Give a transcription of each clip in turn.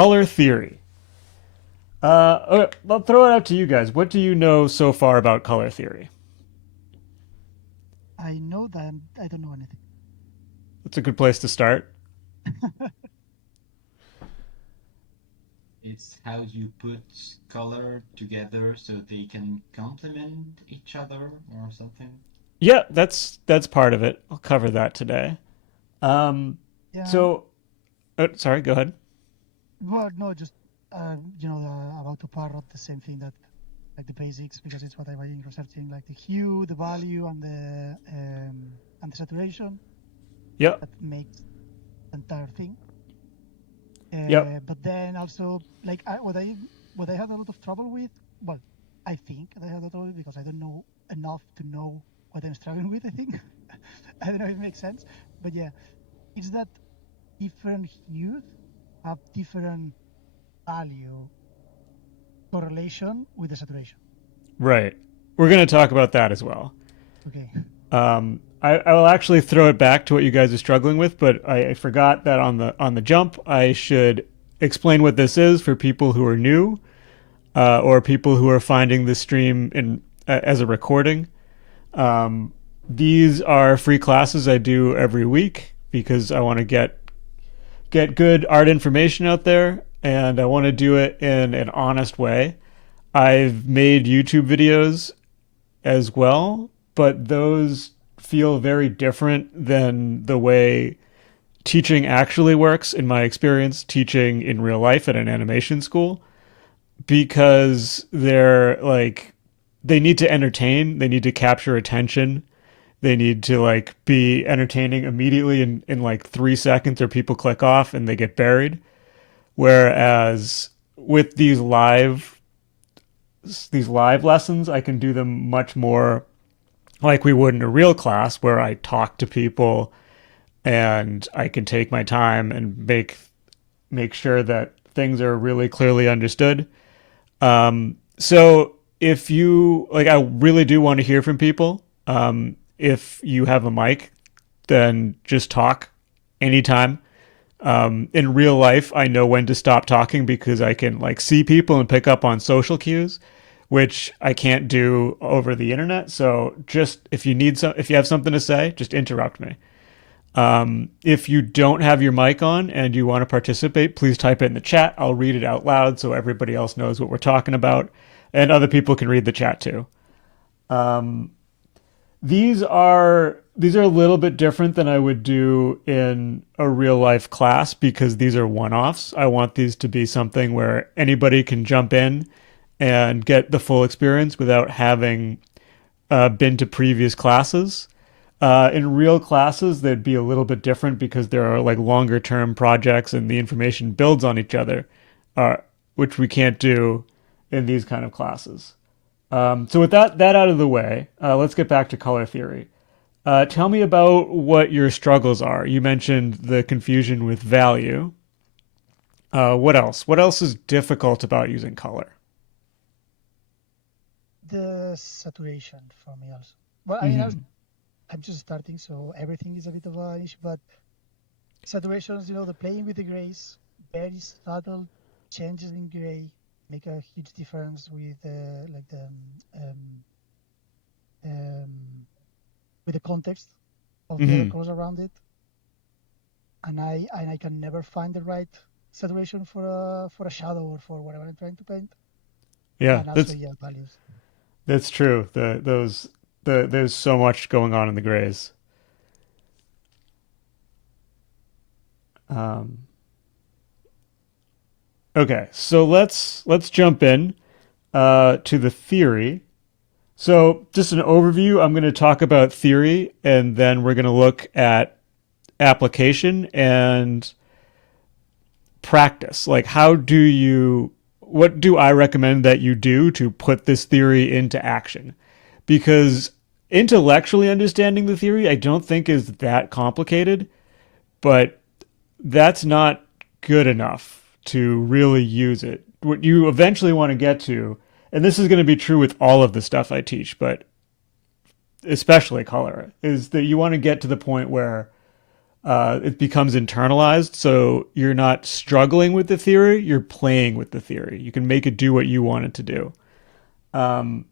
color theory. Okay, I'll throw it out to you guys. What do you know so far about color theory? I know that I don't know anything. That's a good place to start. It's how you put color together so they can complement each other or something. Yeah, that's part of it. I'll cover that today. Um, Yeah, so, sorry, go ahead. well, no, just about to parrot the same thing that like the basics because it's what I've been researching, like the hue, the value, and the saturation Yep, that makes the entire thing. yep. But then also, like what I had a lot of trouble with. Well, I think that I had a lot of trouble because I don't know enough to know what I'm struggling with. I think I don't know if it makes sense, but yeah, it's that different hues have different value correlation with the saturation. Right. We're going to talk about that as well. Okay. I will actually throw it back to what you guys are struggling with, but I forgot that on the jump, I should explain what this is for people who are new or people who are finding the stream in as a recording. Um, these are free classes I do every week because I want to get good art information out there, and I want to do it in an honest way. I've made YouTube videos as well, but those feel very different than the way teaching actually works in my experience teaching in real life at an animation school because they're like they need to entertain, they need to capture attention, they need to like be entertaining immediately in like 3 seconds or people click off and they get buried. Whereas with these live lessons, I can do them much more like we would in a real class where I talk to people and I can take my time and make sure that things are really clearly understood. So if you like, I really do want to hear from people. If you have a mic, then just talk anytime. In real life, I know when to stop talking because I can like see people and pick up on social cues, which I can't do over the internet. So just if you have something to say, just interrupt me. If you don't have your mic on and you want to participate, please type it in the chat. I'll read it out loud so everybody else knows what we're talking about, and other people can read the chat too. Um, these are a little bit different than I would do in a real life class because these are one-offs. I want these to be something where anybody can jump in and get the full experience without having been to previous classes. In real classes, they'd be a little bit different because there are like longer term projects and the information builds on each other, uh, which we can't do in these kind of classes. So with that out of the way, let's get back to color theory. Tell me about what your struggles are. You mentioned the confusion with value. What else? What else is difficult about using color? The saturation for me also. Well, Hmm. I'm just starting, so everything is a bit of an issue. But saturations, the playing with the grays, very subtle changes in gray make a huge difference with um, um, with the context of the other Hmm. colors around it, and I can never find the right saturation for a shadow or for whatever I'm trying to paint, Yeah, and also that's yeah values. that's true. There's so much going on in the grays. Um, okay, so let's jump in to the theory. So, just an overview. I'm going to talk about theory, and then we're going to look at application and practice. Like, what do I recommend that you do to put this theory into action? Because intellectually understanding the theory, I don't think is that complicated, but that's not good enough to really use it. What you eventually want to get to, and this is going to be true with all of the stuff I teach, but especially color, is that you want to get to the point where it becomes internalized. So you're not struggling with the theory, you're playing with the theory. You can make it do what you want it to do. Um,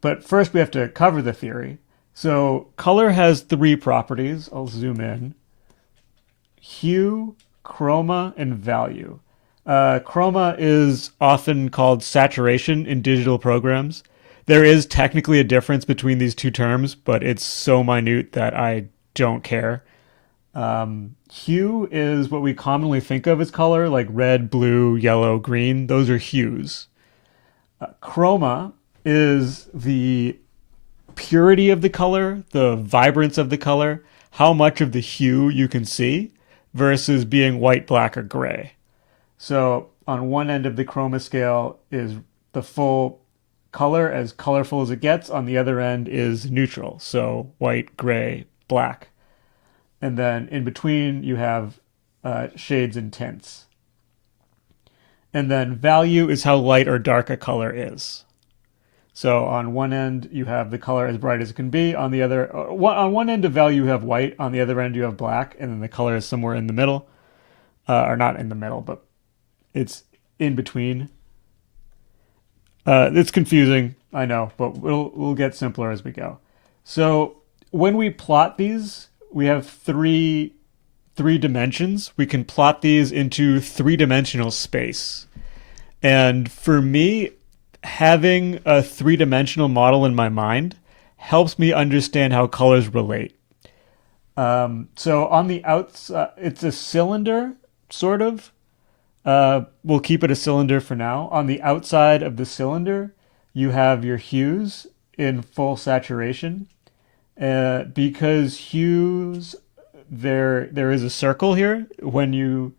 but first, we have to cover the theory. So color has three properties. I'll zoom in: hue, chroma, and value. Chroma is often called saturation in digital programs. There is technically a difference between these two terms, but it's so minute that I don't care. Hue is what we commonly think of as color, like red, blue, yellow, green. Those are hues. Chroma is the purity of the color, the vibrance of the color, how much of the hue you can see versus being white, black, or gray. So on one end of the chroma scale is the full color, as colorful as it gets. On the other end is neutral, so white, gray, black. And then in between you have shades and tints. And then value is how light or dark a color is. So on one end you have the color as bright as it can be. On the other, on one end of value you have white. On the other end you have black, and then the color is somewhere in the middle, or not in the middle, but it's in between. It's confusing, I know, but we'll get simpler as we go. So when we plot these, we have three dimensions. We can plot these into three-dimensional space. And for me, having a three-dimensional model in my mind helps me understand how colors relate. So on the outside, it's a cylinder, sort of. We'll keep it a cylinder for now. On the outside of the cylinder, you have your hues in full saturation. Because hues, there is a circle here. When you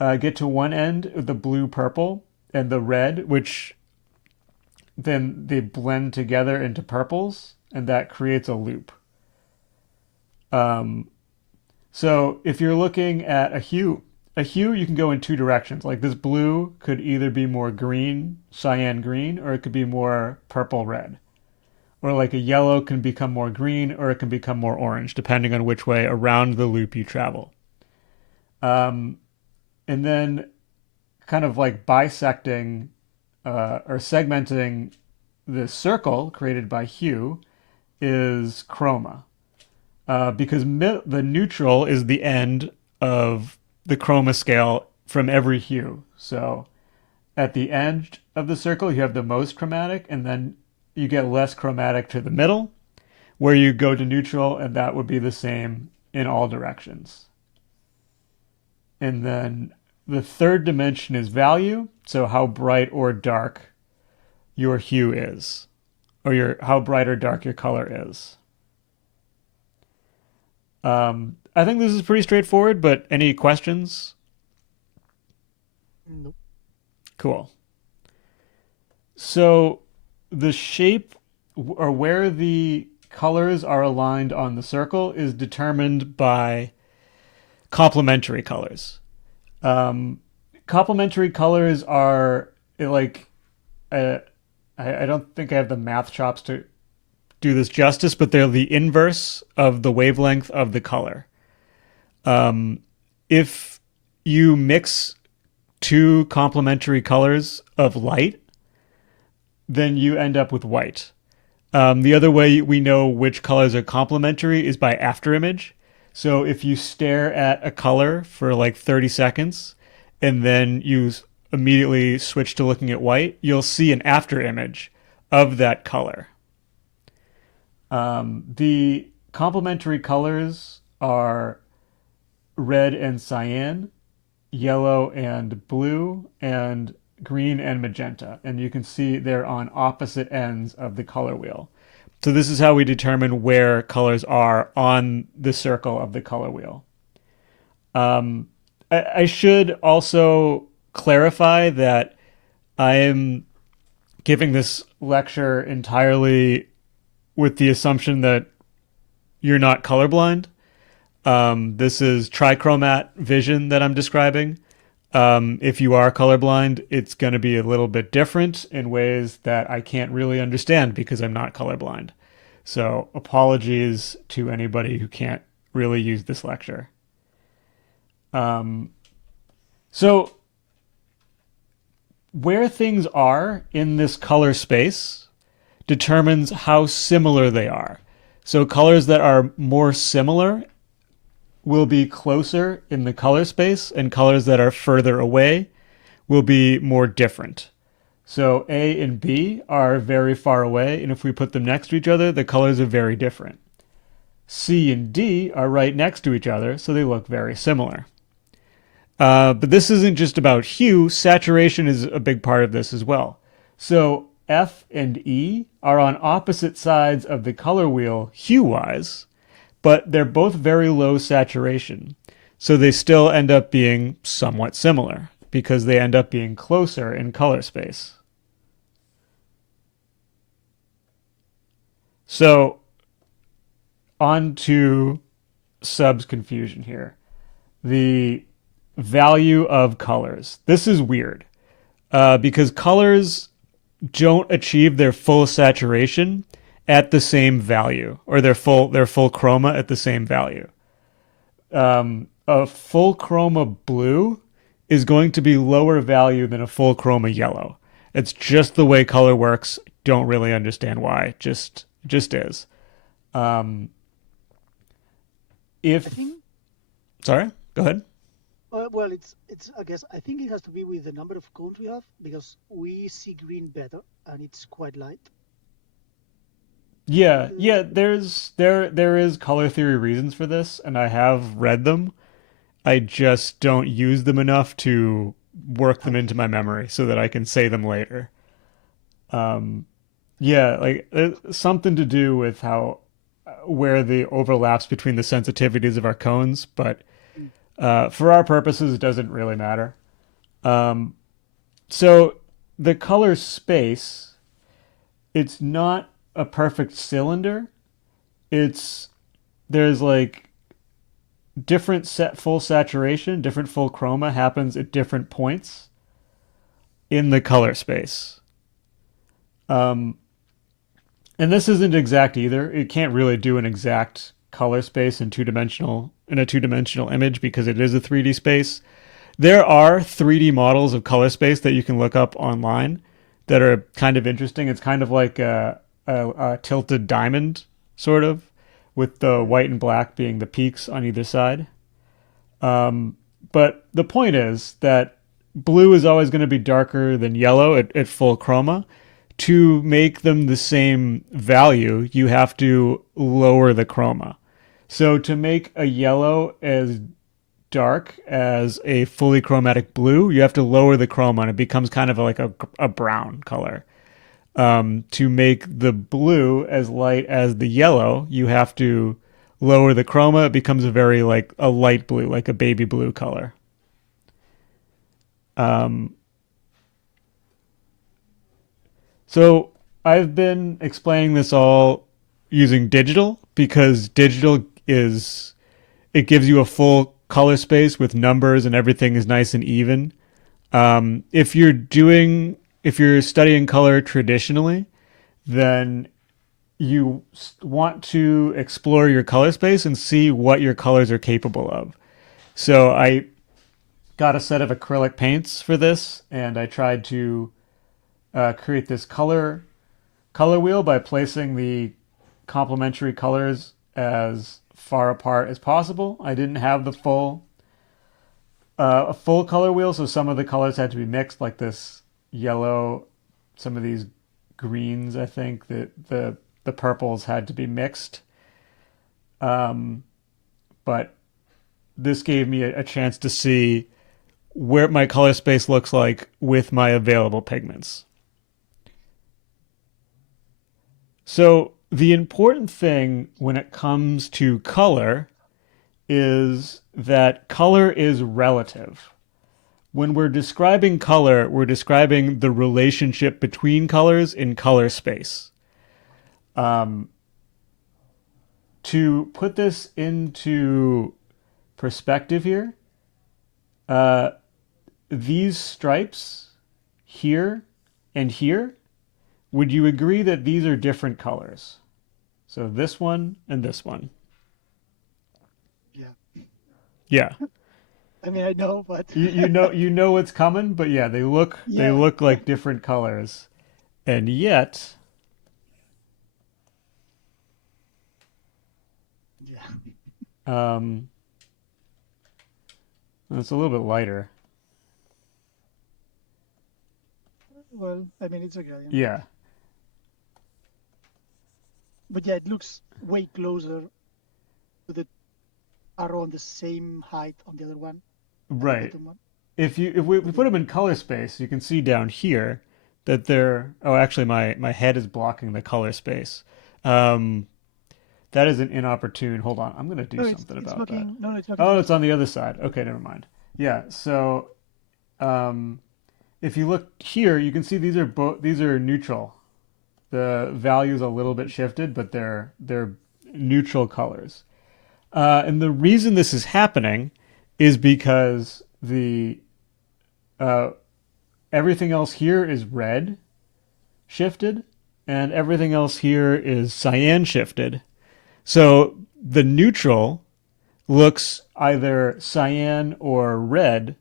get to one end, the blue, purple, and the red, which then they blend together into purples, and that creates a loop. So if you're looking at a hue you can go in two directions. Like this blue could either be more green, cyan green, or it could be more purple red. Or like a yellow can become more green, or it can become more orange, depending on which way around the loop you travel. And then kind of like bisecting or segmenting the circle created by hue is chroma. Because the neutral is the end of the chroma scale from every hue. So at the end of the circle, you have the most chromatic, and then you get less chromatic to the middle, where you go to neutral, and that would be the same in all directions. And then the third dimension is value, so how bright or dark your hue is, or how bright or dark your color is. I think this is pretty straightforward, but any questions? Nope. Cool. So the shape or where the colors are aligned on the circle is determined by complementary colors. Complementary colors are like, I don't think I have the math chops to do this justice, but they're the inverse of the wavelength of the color. If you mix two complementary colors of light, then you end up with white. The other way we know which colors are complementary is by afterimage. So if you stare at a color for like 30 seconds and then you immediately switch to looking at white, you'll see an afterimage of that color. The complementary colors are red and cyan, yellow and blue, and green and magenta. And you can see they're on opposite ends of the color wheel. So this is how we determine where colors are on the circle of the color wheel. I should also clarify that I am giving this lecture entirely with the assumption that you're not colorblind. This is trichromat vision that I'm describing. If you are colorblind, it's going to be a little bit different in ways that I can't really understand because I'm not colorblind. So apologies to anybody who can't really use this lecture. So where things are in this color space determines how similar they are. So colors that are more similar will be closer in the color space, and colors that are further away will be more different. So A and B are very far away, and if we put them next to each other, the colors are very different. C and D are right next to each other, so they look very similar. But this isn't just about hue. Saturation is a big part of this as well. So F and E are on opposite sides of the color wheel hue-wise, but they're both very low saturation. So they still end up being somewhat similar because they end up being closer in color space. So on to Sub's confusion here. The value of colors. This is weird because colors don't achieve their full saturation at the same value, or their full chroma at the same value. A full chroma blue is going to be lower value than a full chroma yellow. It's just the way color works. Don't really understand why. Just is. I think. Sorry, go ahead. Well, it's. I guess I think it has to be with the number of cones we have because we see green better and it's quite light. Yeah. There is color theory reasons for this, and I have read them. I just don't use them enough to work them into my memory so that I can say them later. Yeah, like something to do with how where the overlaps between the sensitivities of our cones, but for our purposes, it doesn't really matter. So the color space, it's not a perfect cylinder. There's like different full saturation, different full chroma happens at different points in the color space. And this isn't exact either. It can't really do an exact color space in a two-dimensional image because it is a 3D space. There are 3D models of color space that you can look up online that are kind of interesting. It's kind of like a tilted diamond, sort of, with the white and black being the peaks on either side. But the point is that blue is always going to be darker than yellow at full chroma. To make them the same value, you have to lower the chroma. So to make a yellow as dark as a fully chromatic blue, you have to lower the chroma and it becomes kind of like a brown color. To make the blue as light as the yellow, you have to lower the chroma. It becomes like a light blue, like a baby blue color. So I've been explaining this all using digital because digital it gives you a full color space with numbers and everything is nice and even. If you're studying color traditionally, then you want to explore your color space and see what your colors are capable of. So I got a set of acrylic paints for this, and I tried to create this color wheel by placing the complementary colors as far apart as possible. I didn't have a full color wheel, so some of the colors had to be mixed, like this yellow, some of these greens. I think that the purples had to be mixed. But this gave me a chance to see where my color space looks like with my available pigments. So the important thing when it comes to color is that color is relative. When we're describing color, we're describing the relationship between colors in color space. To put this into perspective here, these stripes here and here, would you agree that these are different colors? So this one and this one. Yeah. I mean, I know, but You know what's coming, but yeah, they yeah, look like different colors. And yet, yeah. um it's a little bit lighter. Well, I mean, it's a gradient, Yeah. but yeah, it looks way closer to the arrow on the same height on the other one, on the Right. bottom one. If we put them in color space, you can see down here that they're oh actually my head is blocking the color space. Um that is an inopportune. Hold on. I'm going to do No, something it's about that. looking. No, it's looking the Oh, other it's on side. the other side. Okay, never mind. Yeah, so um if you look here, you can see these are neutral. The value's a little bit shifted, but they're neutral colors. And the reason this is happening is because the uh, everything else here is red shifted, and everything else here is cyan shifted. So the neutral looks either cyan or red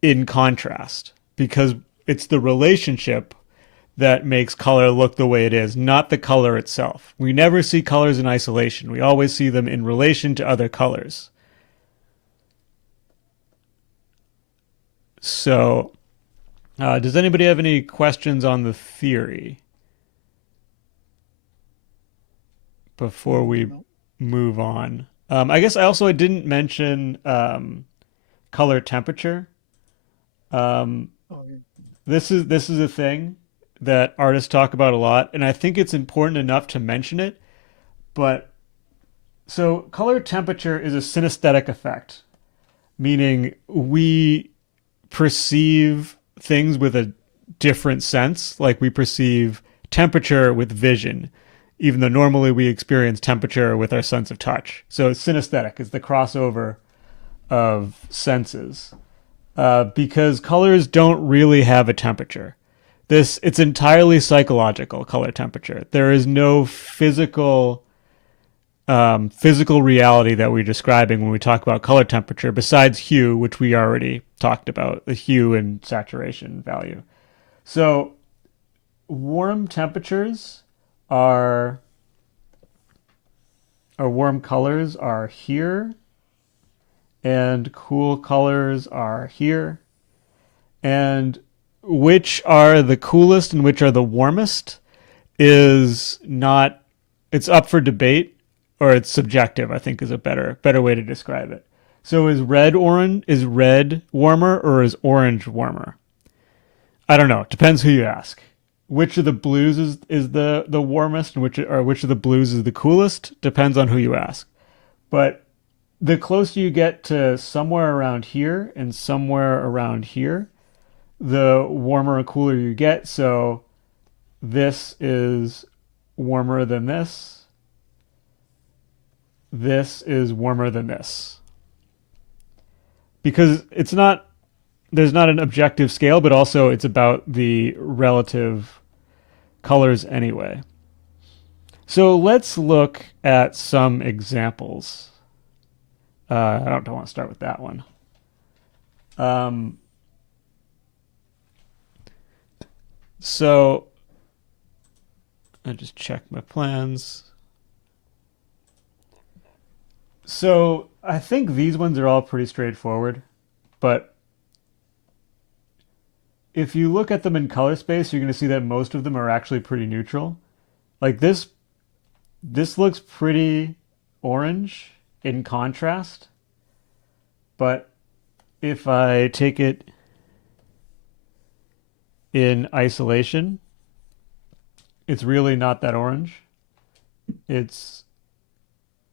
in contrast because it's the relationship that makes color look the way it is, not the color itself. We never see colors in isolation. We always see them in relation to other colors. So, does anybody have any questions on the theory before we No. move on? I guess I didn't mention color temperature. Um, Oh, yeah. this is a thing that artists talk about a lot, and I think it's important enough to mention it. But so color temperature is a synesthetic effect, meaning we perceive things with a different sense, like we perceive temperature with vision, even though normally we experience temperature with our sense of touch. So synesthetic is the crossover of senses. Because colors don't really have a temperature. It's entirely psychological color temperature. There is no physical reality that we're describing when we talk about color temperature, besides hue, which we already talked about, the hue and saturation value. So warm temperatures are, or warm colors are here, and cool colors are here. And which are the coolest and which are the warmest is not, it's up for debate, or it's subjective, I think is a better way to describe it. So is red warmer or is orange warmer? I don't know. It depends who you ask. Which of the blues is the warmest and which of the blues is the coolest depends on who you ask. But the closer you get to somewhere around here and somewhere around here, the warmer and cooler you get. So this is warmer than this. This is warmer than this. Because there's not an objective scale, but also it's about the relative colors anyway. So let's look at some examples. I don't want to start with that one. Um, so I just check my plans. So I think these ones are all pretty straightforward, but if you look at them in color space, you're going to see that most of them are actually pretty neutral. Like this looks pretty orange in contrast, but if I take it in isolation, it's really not that orange. It's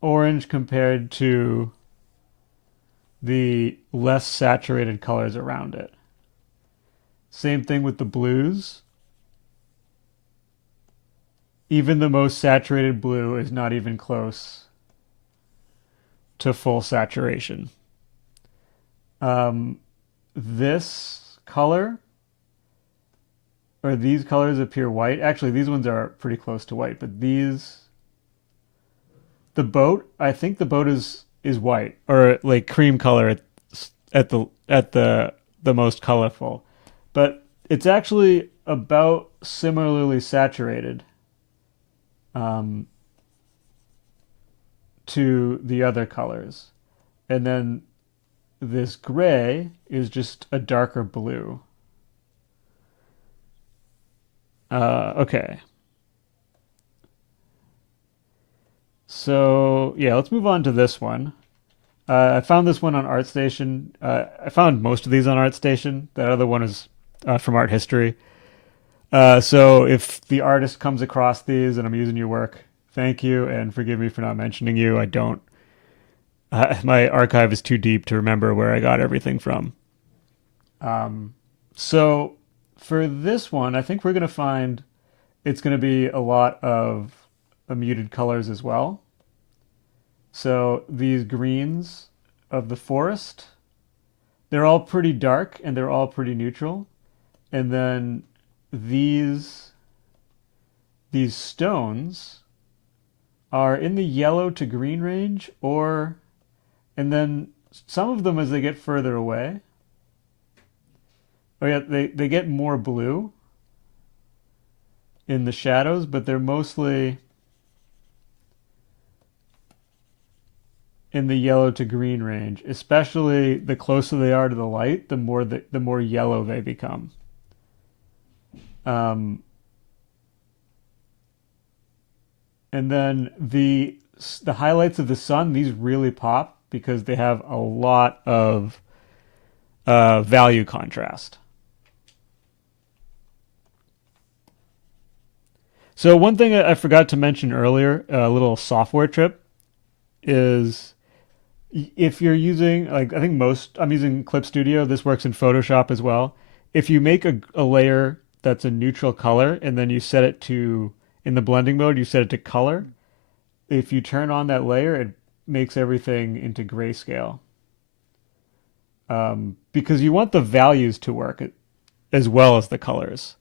orange compared to the less saturated colors around it. Same thing with the blues. Even the most saturated blue is not even close to full saturation. Um, this color, or these colors appear white. Actually, these ones are pretty close to white, but the boat, I think the boat is is white, or like cream color at the most colorful. But it's actually about similarly saturated um, to the other colors. And then this gray is just a darker blue. Okay. So, yeah, let's move on to this one. I found this one on ArtStation. I found most of these on ArtStation. That other one is from Art History. So if the artist comes across these and I'm using your work, thank you and forgive me for not mentioning you. I don't. My archive is too deep to remember where I got everything from. Um, so for this one, I think we're going to find it's going to be a lot of muted colors as well. So these greens of the forest, they're all pretty dark and they're all pretty neutral. And then these these stones are in the yellow to green range, or and then some of them as they get further away. Oh yeah, they get more blue in the shadows, but they're mostly in the yellow to green range. Especially the closer they are to the light, the more yellow they become. Um, and then the highlights of the sun, these really pop because they have a lot of value contrast. So one thing I forgot to mention earlier, a little software trip, is if you're using, like, I think I'm using Clip Studio. This works in Photoshop as well. If you make a layer that's a neutral color and then you set it to, in the blending mode, you set it to color. If you turn on that layer, it makes everything into grayscale. Because you want the values to work as well as the colors.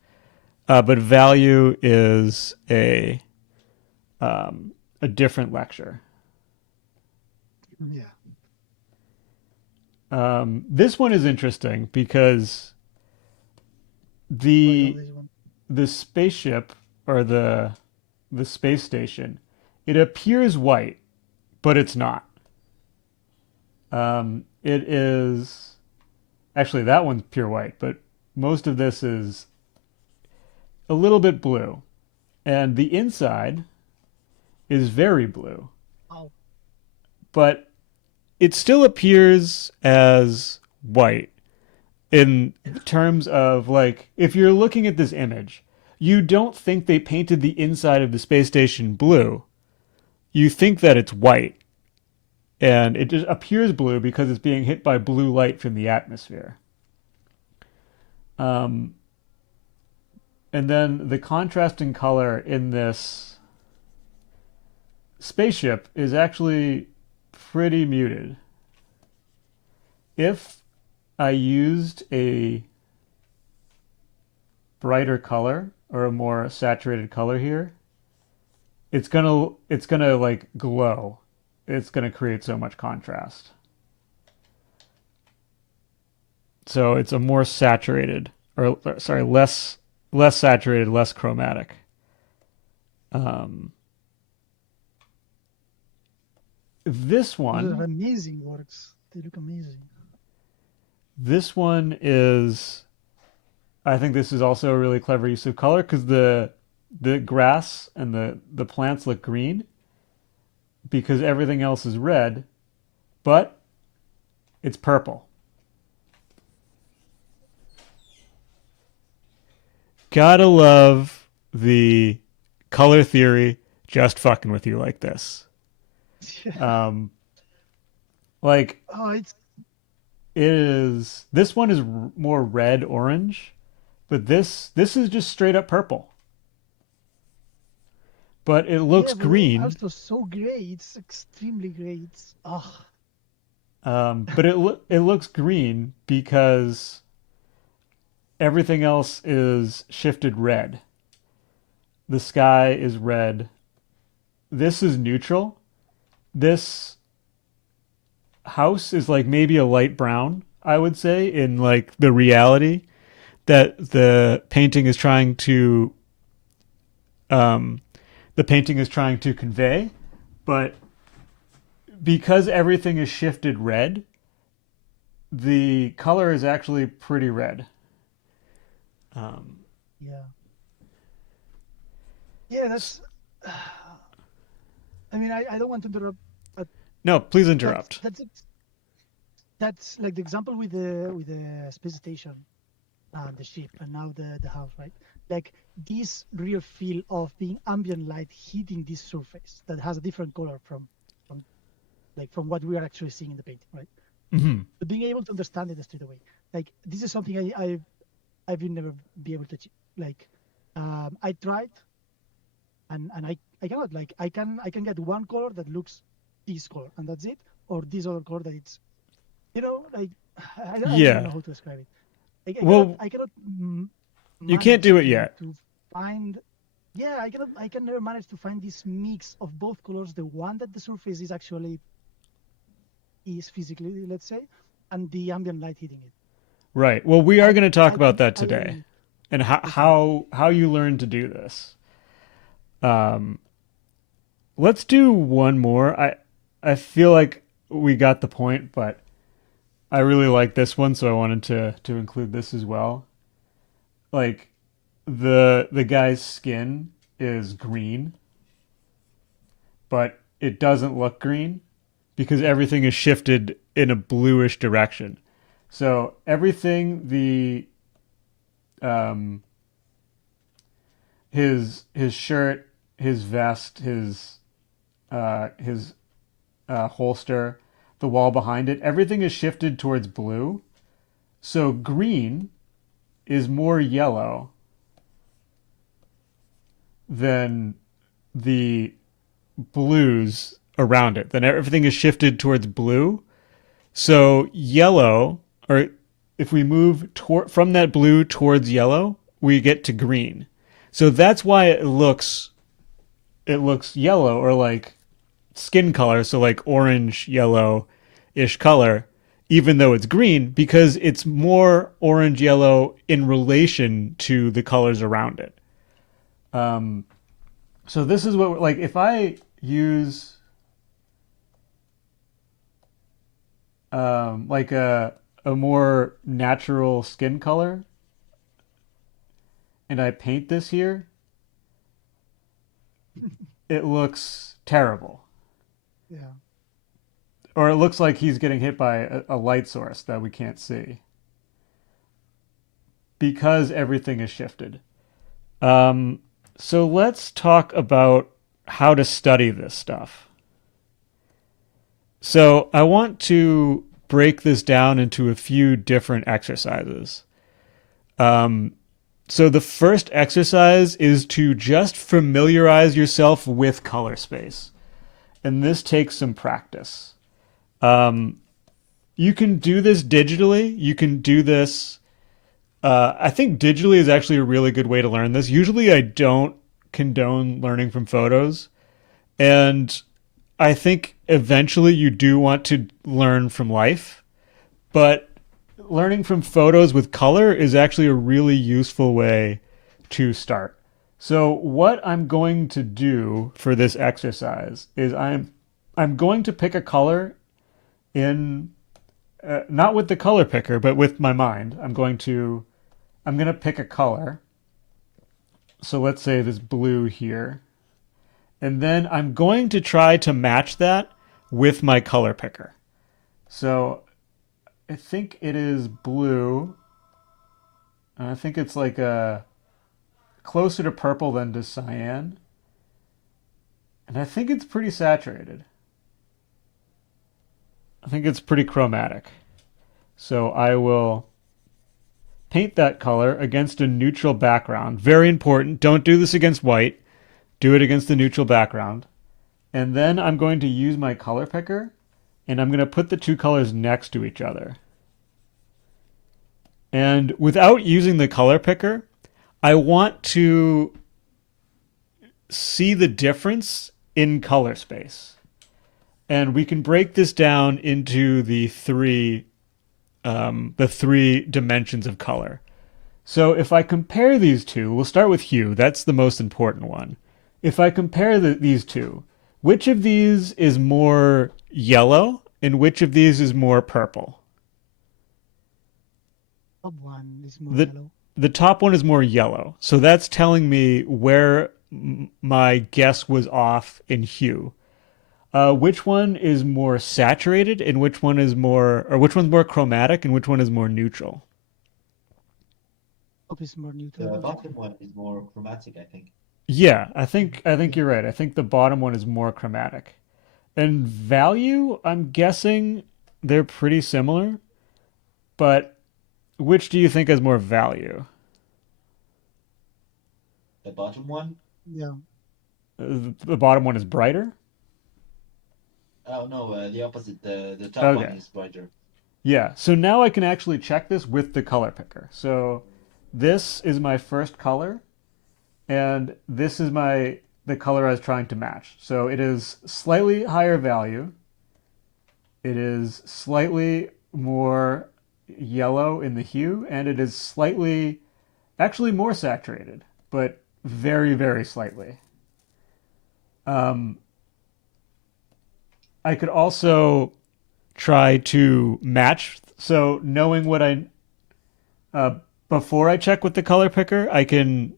But value is a different lecture. Yeah. This one is interesting because Why the not this one? the spaceship, or the space station, it appears white, but it's not. It is actually, that one's pure white, but most of this is a little bit blue, and the inside is very blue, Oh, but it still appears as white in terms of, like, if you're looking at this image, you don't think they painted the inside of the space station blue. You think that it's white, and it just appears blue because it's being hit by blue light from the atmosphere. Um, and then the contrasting color in this spaceship is actually pretty muted. If I used a brighter color or a more saturated color here, it's gonna like glow. It's gonna create so much contrast. So it's a more saturated, or sorry, less saturated, less chromatic. Um, this those are one, amazing works. They look amazing. this one is, I think this is also a really clever use of color because the grass and the plants look green because everything else is red, but it's purple. Gotta love the color theory just fucking with you like this. Um, like Oh, it's this one is more red orange, but this is just straight up purple. But it looks yeah, but green. also so gray. It's extremely gray. It's But it looks green because everything else is shifted red. The sky is red. This is neutral. This house is like maybe a light brown, I would say, in like the reality that um, the painting is trying to convey. But because everything is shifted red, the color is actually pretty red. Um, Yeah. Yeah, that's. I mean, I don't want to interrupt, but no, please that's interrupt. that's that's like the example with the space station and the ship, and now the house, right? Like this real feel of being ambient light hitting this surface that has a different color from from what we are actually seeing in the painting, right? Hmm. But being able to understand it straight away, like this is something I will never be able to achieve. Like I tried, and I cannot. Like I can get one color that looks this color, and that's it, or this other color that it's, like I don't even Yeah. know how to describe it. Well, I cannot you can't manage do it yet. to find. Yeah, I can never manage to find this mix of both colors, the one that the surface is actually is physically, let's say, and the ambient light hitting it. Right. Well, we are I going to talk I about think that I today, will. and Okay. how you learn to do this. Um, let's do one more. I feel like we got the point, but I really like this one, so I wanted to include this as well. Like the guy's skin is green, but it doesn't look green because everything is shifted in a bluish direction. So everything the um his shirt, his vest, his holster, the wall behind it, everything is shifted towards blue. So green is more yellow than the blues around it. Then everything is shifted towards blue. So yellow, or if we move from that blue towards yellow, we get to green. So that's why it looks yellow or like skin color, so like orange yellow ish color, even though it's green, because it's more orange yellow in relation to the colors around it. Um, so this is what like if I use like a more natural skin color and I paint this here, it looks terrible. Yeah. Or it looks like he's getting hit by a light source that we can't see because everything is shifted. Um, so let's talk about how to study this stuff. So I want to break this down into a few different exercises. Um, so the first exercise is to just familiarize yourself with color space, and this takes some practice. Um, you can do this digitally. You can do this. I think digitally is actually a really good way to learn this. Usually, I don't condone learning from photos, and I think eventually you do want to learn from life, but learning from photos with color is actually a really useful way to start. So what I'm going to do for this exercise is I'm going to pick a color in not with the color picker, but with my mind. I'm going to pick a color. So let's say this blue here. And then I'm going to try to match that with my color picker. So I think it is blue. I think it's like a closer to purple than to cyan. And I think it's pretty saturated. I think it's pretty chromatic. So I will paint that color against a neutral background. Very important. Don't do this against white. Do it against the neutral background. And then I'm going to use my color picker and I'm going to put the two colors next to each other. And without using the color picker, I want to see the difference in color space. and we can break this down into the three dimensions of color. So if I compare these two, we'll start with hue. That's the most important one. If I compare these two, which of these is more yellow and which of these is more purple? Top one is more The yellow. the top one is more yellow. So that's telling me where my guess was off in hue. Which one is more saturated and which one is more, or which one's more chromatic and which one is more neutral? Top is more neutral, The don't you bottom think? one is more chromatic, I think. Yeah, I think Yeah. you're right. I think the bottom one is more chromatic. And value, I'm guessing they're pretty similar, but which do you think has more value? The bottom one? Yeah. The bottom one is brighter? Oh no, the opposite. The top one Okay. is brighter. Yeah, so now I can actually check this with the color picker. So this is my first color, and this is the color I was trying to match. So it is slightly higher value. It is slightly more yellow in the hue, and it is slightly, actually more saturated, but very, very slightly. Um, I could also try to match. So knowing what I uh, before I check with the color picker, I can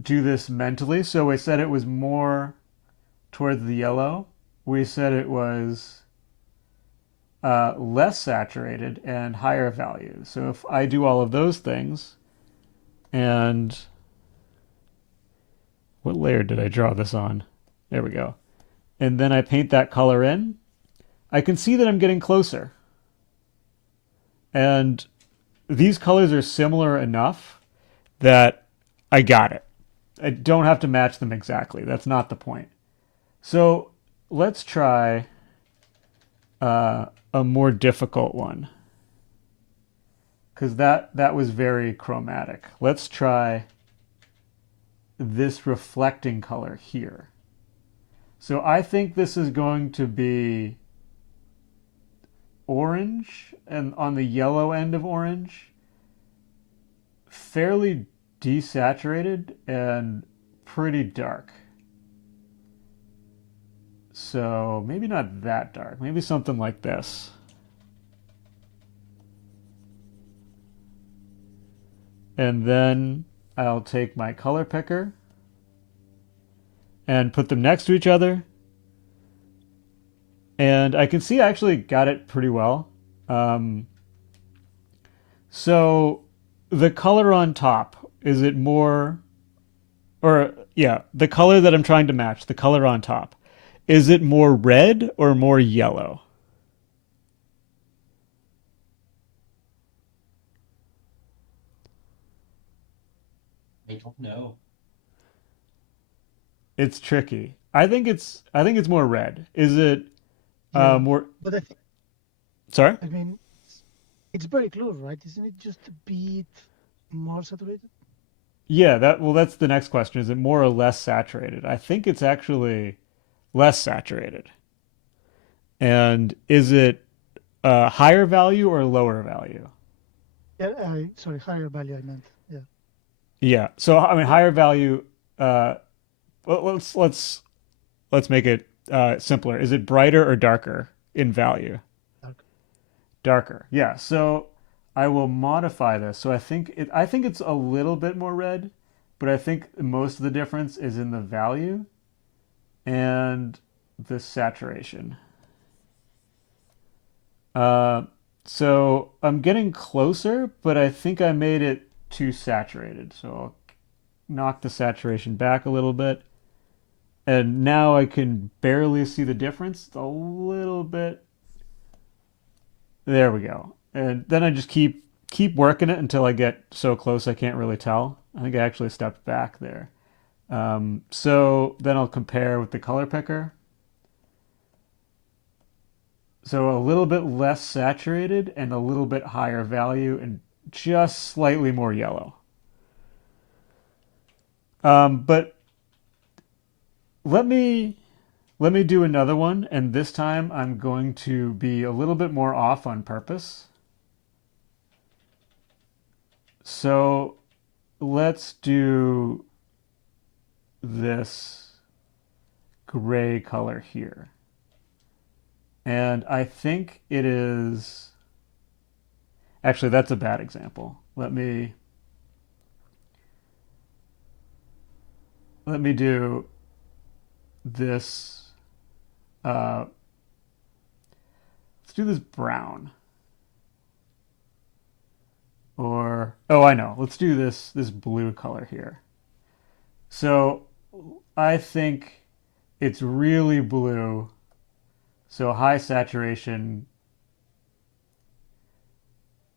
do this mentally. So we said it was more towards the yellow. We said it was less saturated and higher value. So if I do all of those things, and what layer did I draw this on? There we go. And then I paint that color in, I can see that I'm getting closer. And these colors are similar enough that I got it. I don't have to match them exactly. That's not the point. So let's try a more difficult one because that was very chromatic. Let's try this reflecting color here. So I think this is going to be orange, and on the yellow end of orange, fairly desaturated and pretty dark. So maybe not that dark, maybe something like this. And then I'll take my color picker and put them next to each other. And I can see I actually got it pretty well. Um, so the color on top, is it more, or yeah, the color that I'm trying to match, the color on top, is it more red or more yellow? I don't know. It's tricky. I think it's more red. Is it Yeah. more? But Sorry. I mean, it's very close, right? Isn't it just a bit more saturated? Yeah. That's the next question. Is it more or less saturated? I think it's actually less saturated. And is it higher value or lower value? Yeah, sorry, higher value I meant. Yeah. Yeah. So I mean, Yeah. higher value. Uh, let's make it simpler. Is it brighter or darker in value? Dark. Darker. Yeah. So I will modify this. So I think it's a little bit more red, but I think most of the difference is in the value and the saturation. Uh, so I'm getting closer, but I think I made it too saturated. So I'll knock the saturation back a little bit. And now I can barely see the difference. It's a little bit. There we go. And then I just keep working it until I get so close I can't really tell. I think I actually stepped back there. So then I'll compare with the color picker. So a little bit less saturated and a little bit higher value and just slightly more yellow. But let me Let me do another one, and this time I'm going to be a little bit more off on purpose. So let's do this gray color here. And I think it is... Actually, that's a bad example. Let me do this. Let's do this brown. Or, oh, I know. Let's do this blue color here. So I think it's really blue. So high saturation,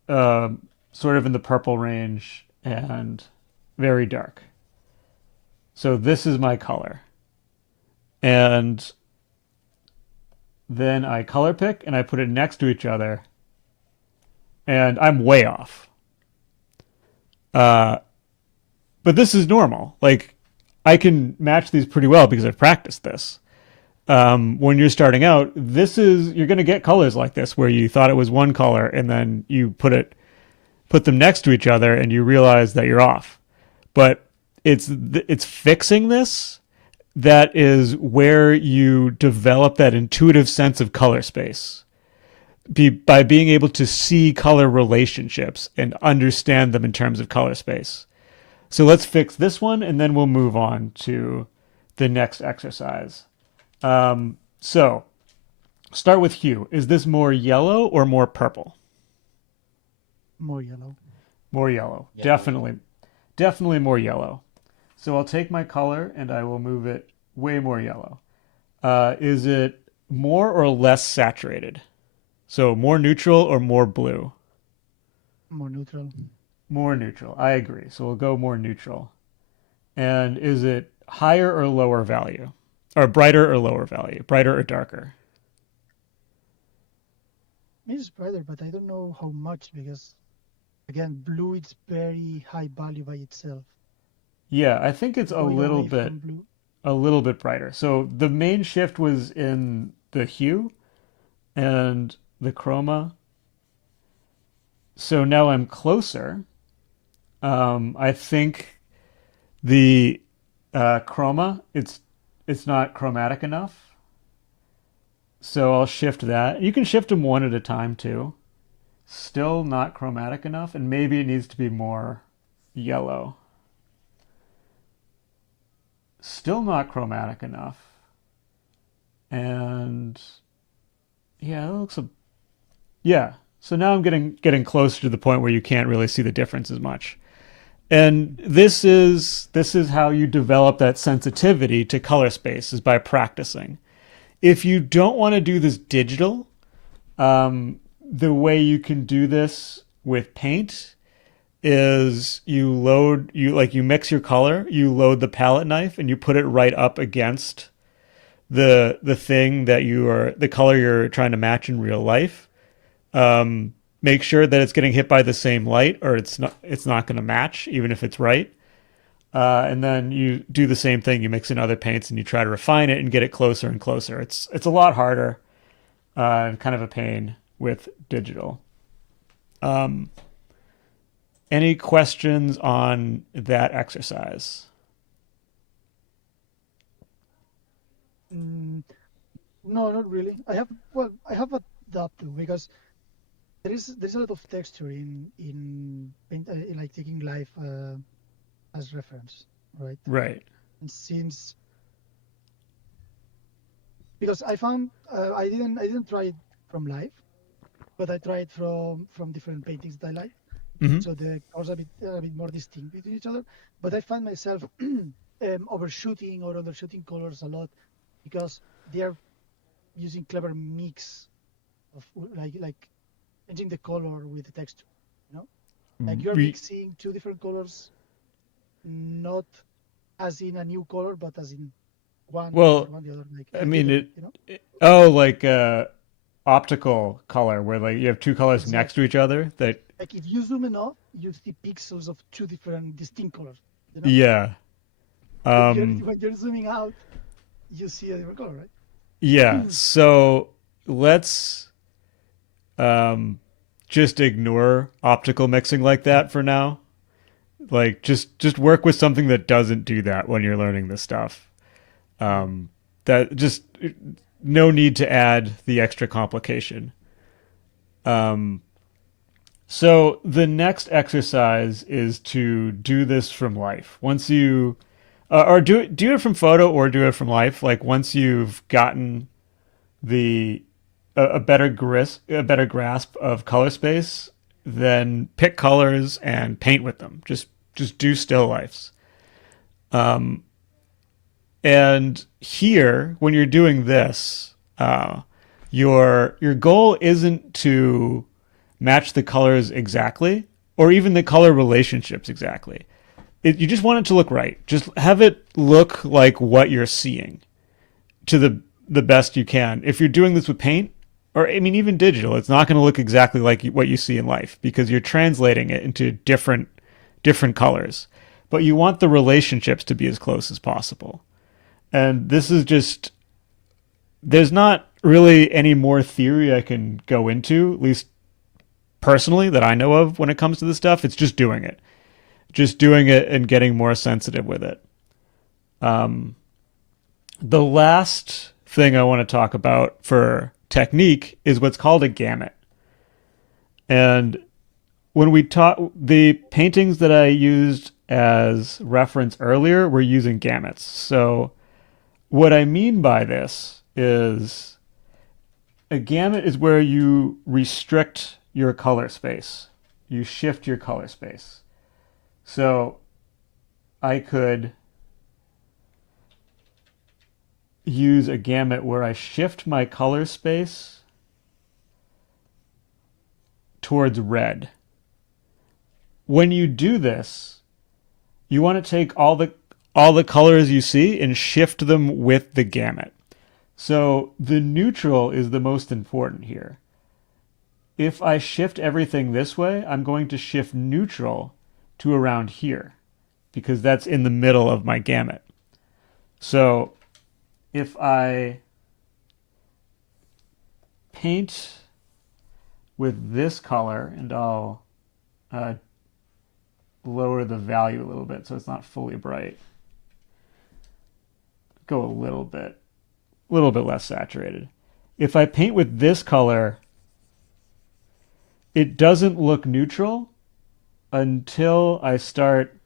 sort of in the purple range, and very dark. So this is my color. And then I color pick and I put it next to each other. And I'm way off. But this is normal. Like, I can match these pretty well because I've practiced this. When you're starting out, you're going to get colors like this where you thought it was one color and then you put them next to each other and you realize that you're off. But it's fixing this that is where you develop that intuitive sense of color space. By being able to see color relationships and understand them in terms of color space. So let's fix this one and then we'll move on to the next exercise. So start with hue. Is this more yellow or more purple? More yellow. More yellow. Yellow. Definitely more yellow. So I'll take my color and I will move it way more yellow. Is it more or less saturated? So more neutral or more blue? More neutral. More neutral. I agree. So we'll go more neutral. And is it higher or lower value? Or brighter or lower value? Brighter or darker? It's brighter, but I don't know how much because, again, blue is very high value by itself. Yeah, I think it's Going away from blue. a little bit brighter. So the main shift was in the hue and the chroma. So now I'm closer. I think the chroma, it's not chromatic enough. So I'll shift that. You can shift them one at a time too. Still not chromatic enough, and maybe it needs to be more yellow. Still not chromatic enough. And yeah, it looks yeah. So now I'm getting closer to the point where you can't really see the difference as much. And this is how you develop that sensitivity to color space, is by practicing. If you don't want to do this digital, the way you can do this with paint is you mix your color, you load the palette knife, and you put it right up against the thing that the color you're trying to match in real life. Make sure that it's getting hit by the same light, or it's not going to match, even if it's right. And then you do the same thing. You mix in other paints and you try to refine it and get it closer and closer. It's a lot harder and kind of a pain with digital. Any questions on that exercise? No, not really. I have adapted because there's a lot of texture in paint, like taking life as reference, right? Right. And since because I found I didn't try it from life, but I tried from different paintings that I like. Mm-hmm. So the colors are a bit more distinct between each other. But I find myself overshooting or undershooting colors a lot because they are using clever mix of like changing the color with the texture. You know, like you're mixing two different colors, not as in a new color, but as in one Well, one the other. Like I mean different. Optical color, where like you have two colors Exactly. next to each other. That Like if you zoom enough, you see pixels of two different distinct colors. You know? yeah. When you're zooming out, you see a different color, right? Yeah, so let's um, just ignore optical mixing like that for now. Like just work with something that doesn't do that when you're learning this stuff. Um, that just no need to add the extra complication. Um, so the next exercise is to do this from life. Once you or do it from photo or do it from life. Like once you've gotten the a better grasp of color space, then pick colors and paint with them. Just do still lifes. Um, and here, when you're doing this, your goal isn't to match the colors exactly, or even the color relationships exactly. You just want it to look right. Just have it look like what you're seeing to the best you can. If you're doing this with paint, or I mean even digital, it's not going to look exactly like what you see in life because you're translating it into different colors. But you want the relationships to be as close as possible. And this is just there's not really any more theory I can go into, at least personally that I know of when it comes to this stuff. It's just doing it. Just doing it and getting more sensitive with it. Um, the last thing I want to talk about for technique is what's called a gamut. And when we taught the paintings that I used as reference earlier were using gamuts. So what I mean by this is a gamut is where you restrict your color space. You shift your color space. So I could use a gamut where I shift my color space towards red. When you do this, you want to take all the colors you see and shift them with the gamut. So the neutral is the most important here. If I shift everything this way, I'm going to shift neutral to around here because that's in the middle of my gamut. So if I paint with this color, and I'll lower the value a little bit so it's not fully bright. Go a little bit less saturated. If I paint with this color, it doesn't look neutral until I start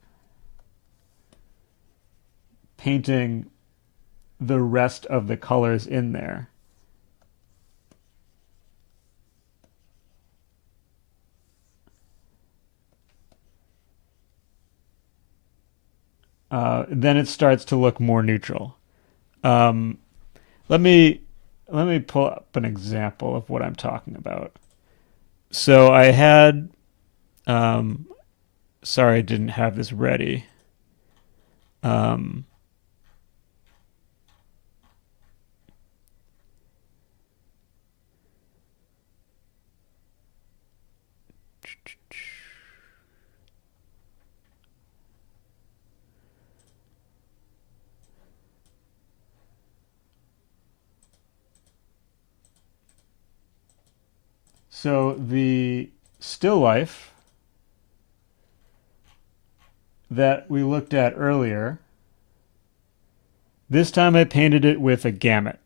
painting the rest of the colors in there. Then it starts to look more neutral. Um, let me pull up an example of what I'm talking about. So I had, sorry, I didn't have this ready. Um, so the still life that we looked at earlier, this time I painted it with a gamut.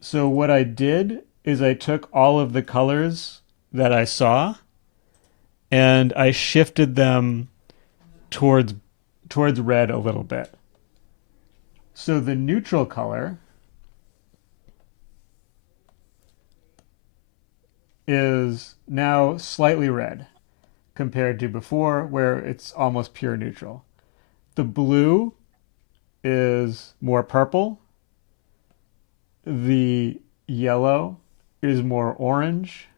So what I did is I took all of the colors that I saw and I shifted them towards red a little bit. So the neutral color is now slightly red compared to before where it's almost pure neutral. The blue is more purple. The yellow is more orange.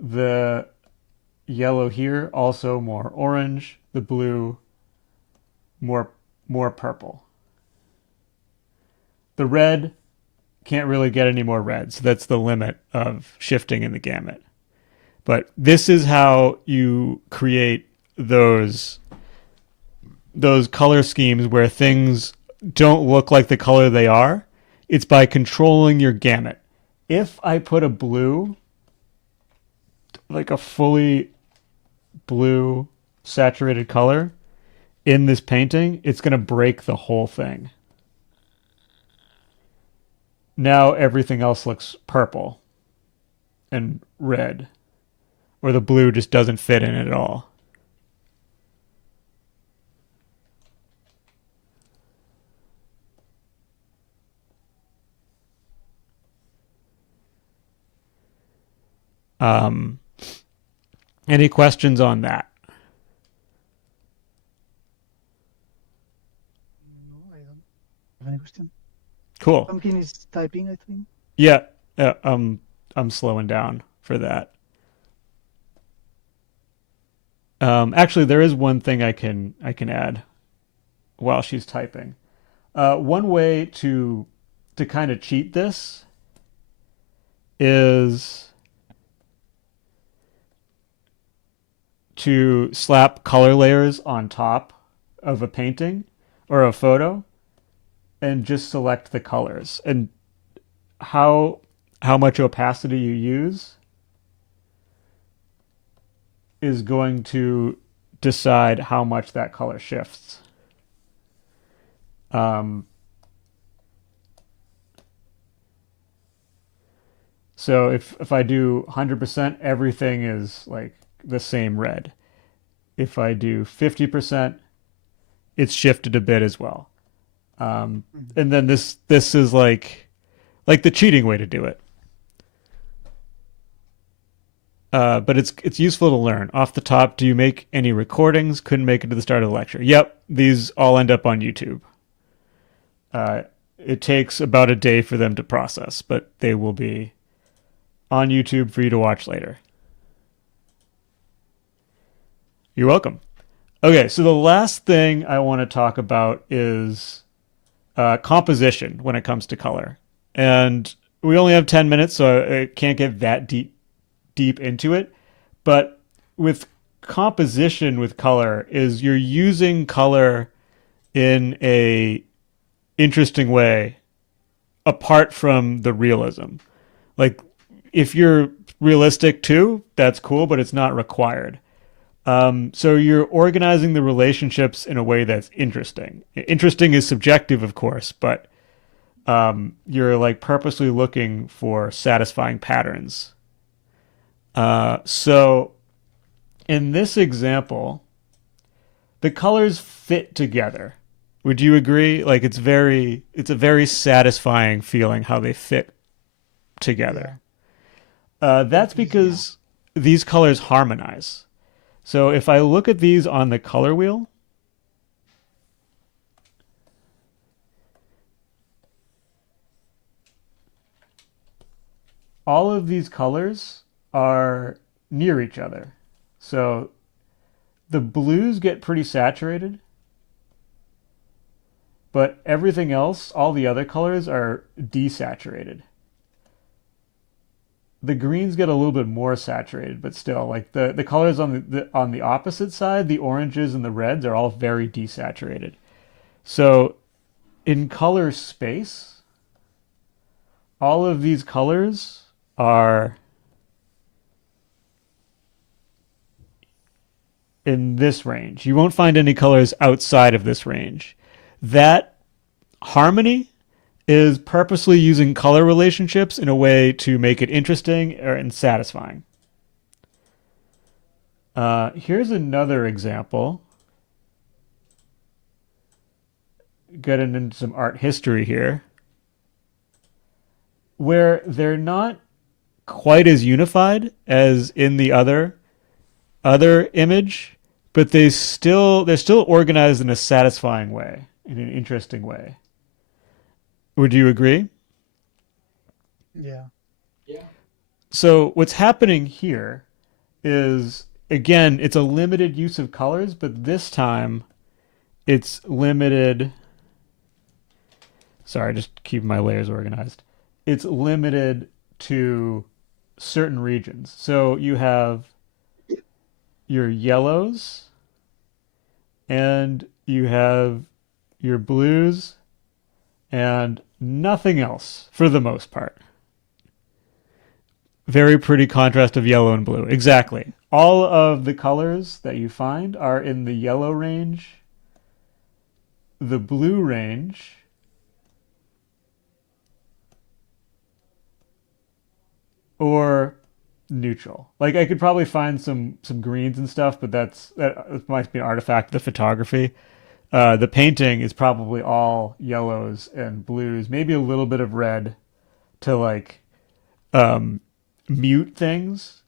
The yellow here also more orange. The blue more purple. The red can't really get any more red, so that's the limit of shifting in the gamut. But this is how you create those color schemes where things don't look like the color they are, it's by controlling your gamut. If I put a blue, like a fully blue saturated color in this painting, it's going to break the whole thing. Now everything else looks purple and red, or the blue just doesn't fit in it at all. Um, any questions on that? No, I don't have any question. Cool. Pumpkin is typing, I think. Yeah, I'm slowing down for that. Actually, there is one thing I can add while she's typing. One way to kind of cheat this is to slap color layers on top of a painting or a photo and just select the colors and how much opacity you use is going to decide how much that color shifts. So if I do 100%, everything is like the same red. If I do 50%, it's shifted a bit as well. And then this is like the cheating way to do it. But it's useful to learn. Off the top, do you make any recordings? Couldn't make it to the start of the lecture. Yep, these all end up on YouTube. It takes about a day for them to process, but they will be on YouTube for you to watch later. You're welcome. Okay, so the last thing I want to talk about is composition when it comes to color. And we only have 10 minutes, so I can't get that deep into it. But with composition with color is you're using color in a interesting way apart from the realism. Like if you're realistic too, that's cool, but it's not required. So you're organizing the relationships in a way that's interesting. Interesting is subjective, of course, but you're like purposely looking for satisfying patterns. So in this example, the colors fit together. Would you agree? Like it's a very satisfying feeling how they fit together. That's because these colors harmonize. So if I look at these on the color wheel, all of these colors are near each other. So the blues get pretty saturated, but everything else, all the other colors are desaturated. The greens get a little bit more saturated, but still, like the colors on the opposite side, the oranges and the reds are all very desaturated. So in color space, all of these colors are in this range. You won't find any colors outside of this range. That harmony is purposely using color relationships in a way to make it interesting and satisfying. Here's another example. Getting into some art history here, where they're not quite as unified as in the other image, but they're still organized in a satisfying way, in an interesting way. Would you agree? Yeah. Yeah. So what's happening here is, again, it's a limited use of colors, but this time it's limited. Sorry, just keeping my layers organized. It's limited to certain regions. So you have your yellows and you have your blues and nothing else for the most part. Very pretty contrast of yellow and blue. Exactly. All of the colors that you find are in the yellow range, the blue range, or neutral. Like I could probably find some greens and stuff, but that might be an artifact of the photography. The painting is probably all yellows and blues, maybe a little bit of red to like um, mute things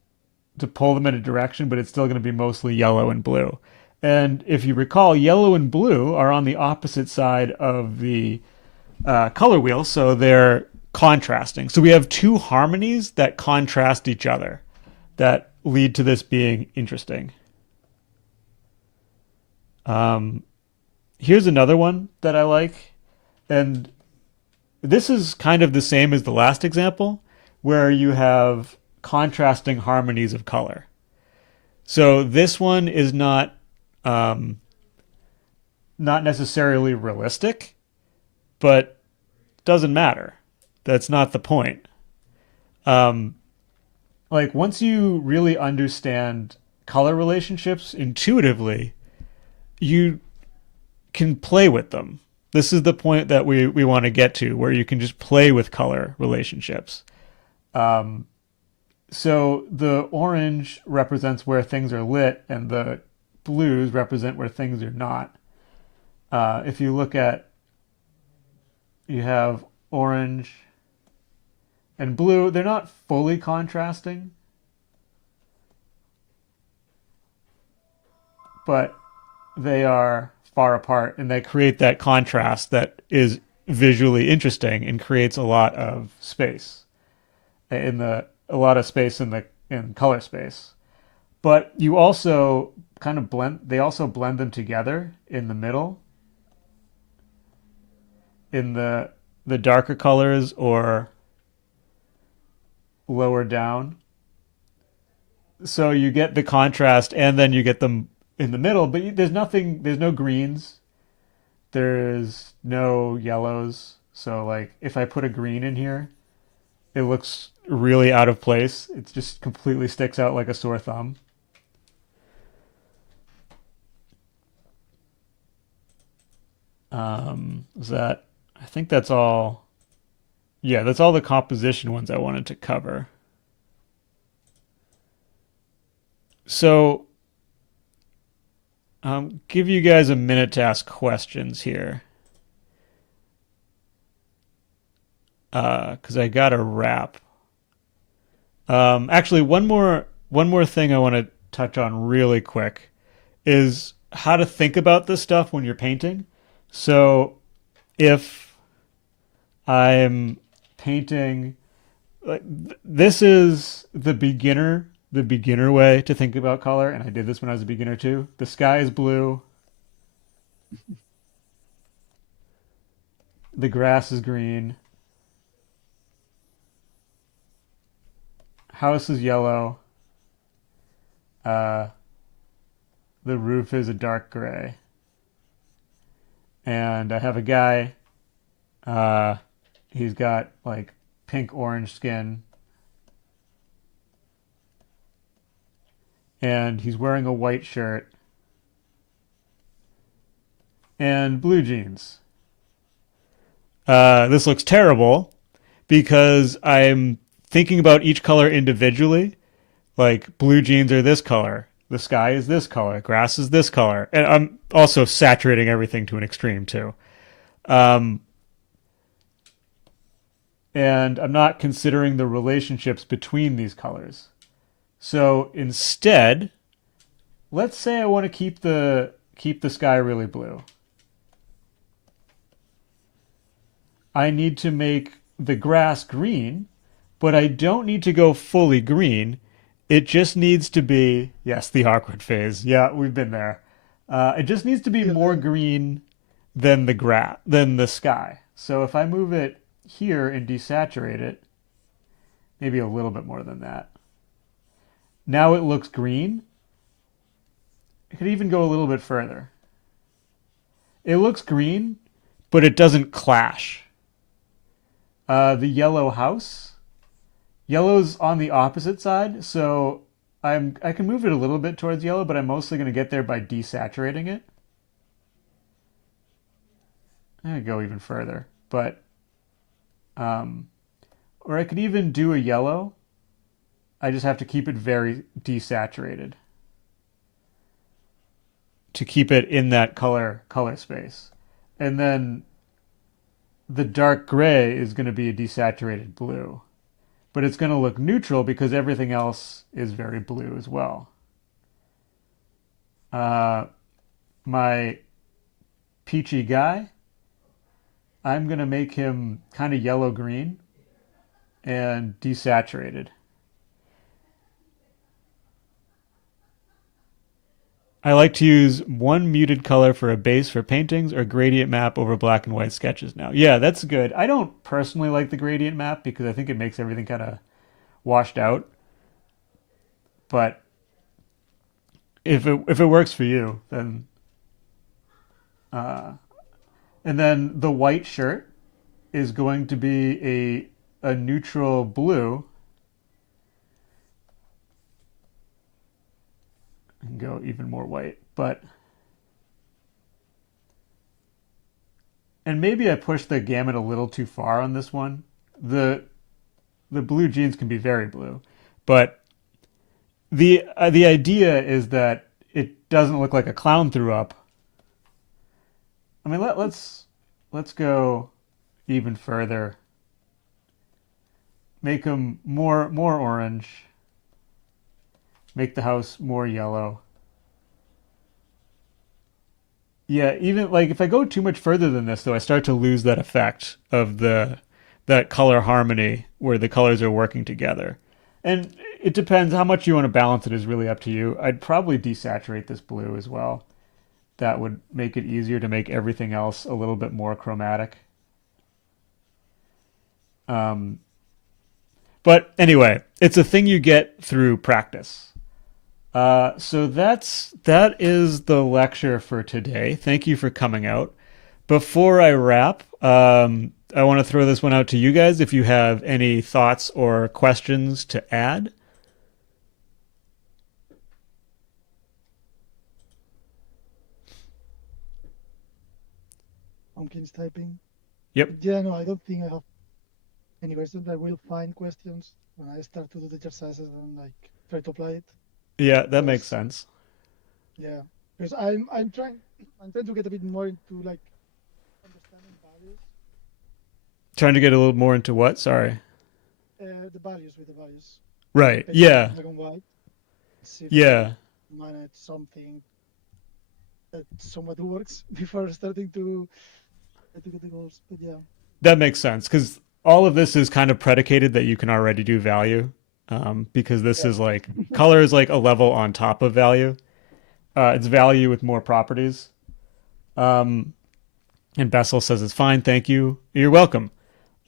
to pull them in a direction, but it's still going to be mostly yellow and blue. And if you recall, yellow and blue are on the opposite side of the color wheel, so they're contrasting. So we have two harmonies that contrast each other that lead to this being interesting. Um, Here's another one that I like, and this is kind of the same as the last example, where you have contrasting harmonies of color. So this one is um, not necessarily realistic, but doesn't matter. That's not the point. Um, like once you really understand color relationships intuitively, you can play with them. This is the point that we want to get to, where you can just play with color relationships. Um, so the orange represents where things are lit, and the blues represent where things are not. If you look at, you have orange and blue, they're not fully contrasting, but they are far apart, and they create that contrast that is visually interesting and creates a lot of space in color space. But you also kind of they also blend them together in the middle, in the darker colors or lower down. So you get the contrast, and then you get them in the middle, but there's no greens, there's no yellows. So like if I put a green in here, it looks really out of place. It just completely sticks out like a sore thumb. Is that, I think that's all. Yeah, that's all the composition ones I wanted to cover. So give you guys a minute to ask questions here, because I got to wrap. Actually, one more thing I want to touch on really quick is how to think about this stuff when you're painting. So, if I'm painting, like this is the beginner way to think about color, and I did this when I was a beginner too. The sky is blue. The grass is green. House is yellow. Uh, the roof is a dark gray. And I have a guy, uh, he's got like pink orange skin, and he's wearing a white shirt and blue jeans. This looks terrible because I'm thinking about each color individually. Like blue jeans are this color, the sky is this color, grass is this color, and I'm also saturating everything to an extreme too. Um, and I'm not considering the relationships between these colors. So instead, let's say I want to keep the sky really blue. I need to make the grass green, but I don't need to go fully green. It just needs to be, yes, the awkward phase. Yeah, we've been there. It just needs to be more green than than the sky. So if I move it here and desaturate it, maybe a little bit more than that. Now it looks green. It could even go a little bit further. It looks green, but it doesn't clash. The yellow house. Yellow's on the opposite side, so I can move it a little bit towards yellow, but I'm mostly going to get there by desaturating it. I'm going to go even further, but um, or I could even do a yellow. I just have to keep it very desaturated to keep it in that color space. And then the dark gray is going to be a desaturated blue. But it's going to look neutral because everything else is very blue as well. My peachy guy, I'm going to make him kind of yellow-green and desaturated. I like to use one muted color for a base for paintings or gradient map over black and white sketches now. Yeah, that's good. I don't personally like the gradient map because I think it makes everything kind of washed out. But if it works for you, then uh, and then the white shirt is going to be a neutral blue. And go even more white, but and maybe I pushed the gamut a little too far on this one. The blue jeans can be very blue, but the idea is that it doesn't look like a clown threw up. I mean, let's go even further. Make them more orange. Make the house more yellow. Yeah, even like if I go too much further than this, though, I start to lose that effect of that color harmony where the colors are working together. And it depends how much you want to balance it is really up to you. I'd probably desaturate this blue as well. That would make it easier to make everything else a little bit more chromatic. Um, but anyway, it's a thing you get through practice. So that is the lecture for today. Thank you for coming out. Before I wrap, I want to throw this one out to you guys if you have any thoughts or questions to add. Pumpkins typing. Yep. Yeah, no, I don't think I have any questions. I will find questions when I start to do the exercises and like try to apply it. Yeah, that makes Because sense. yeah, because I'm trying to get a bit more into like understanding values, Trying to get a little more into what? Sorry. the values with the values, Right. painting Yeah. black and white. See if I can Yeah. manage something that somewhat works before starting to try to get the goals. But yeah, That makes sense because all of this is kind of predicated that you can already do value. Because this yeah, is like color is like a level on top of value. It's value with more properties. Um, and Bessel says it's fine. Thank you. You're welcome.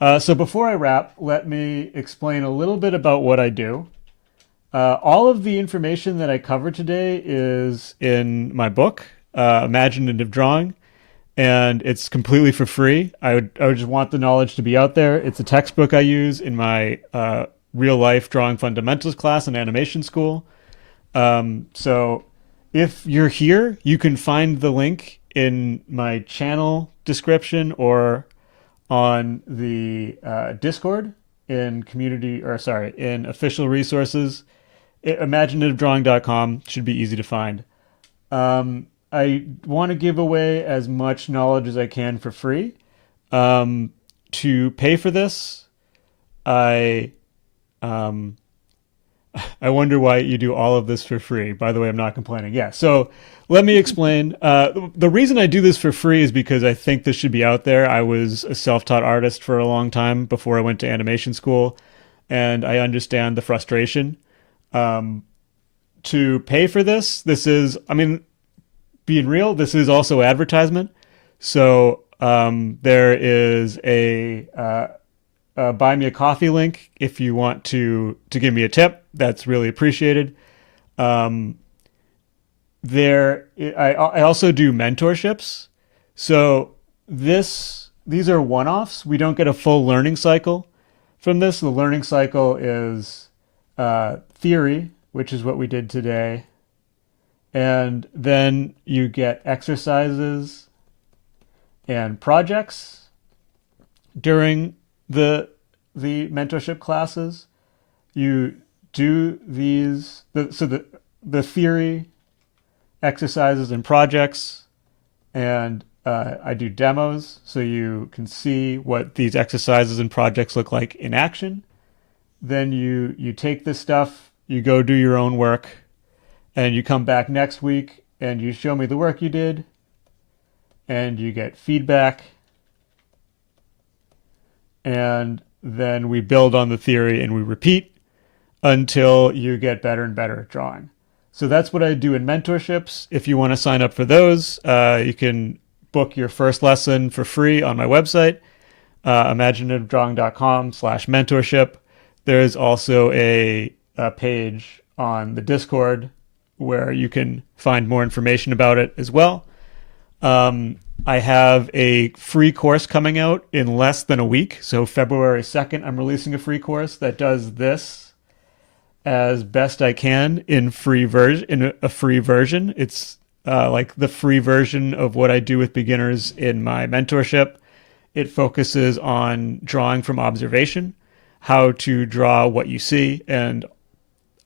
So before I wrap, let me explain a little bit about what I do. All of the information that I covered today is in my book, Imaginative Drawing, and it's completely for free. I would just want the knowledge to be out there. It's a textbook I use in my real life drawing fundamentals class in animation school. So if you're here, you can find the link in my channel description or on the Discord in community, or sorry, in official resources. Imaginativedrawing.com should be easy to find. I want to give away as much knowledge as I can for free. To pay for this, I um, I wonder why you do all of this for free. By the way, I'm not complaining. Yeah, so let me explain. The reason I do this for free is because I think this should be out there. I was a self-taught artist for a long time before I went to animation school, and I understand the frustration. Um, to pay for this is, I mean, being real, this is also advertisement. So there is a buy me a coffee link if you want to give me a tip. That's really appreciated. Um, I also do mentorships. So this these are one-offs. We don't get a full learning cycle from this. The learning cycle is theory, which is what we did today, and then you get exercises and projects during the mentorship classes. You do the theory, exercises, and projects, and I do demos so you can see what these exercises and projects look like in action. Then you take this stuff, you go do your own work, and you come back next week and you show me the work you did, and you get feedback, and then we build on the theory and we repeat until you get better and better at drawing. So that's what I do in mentorships. If you want to sign up for those, you can book your first lesson for free on my website, imaginativedrawing.com/mentorship. There is also a page on the Discord where you can find more information about it as well. I have a free course coming out in less than a week. So February 2nd, I'm releasing a free course that does this as best I can in a free version. It's like the free version of what I do with beginners in my mentorship. It focuses on drawing from observation, how to draw what you see, and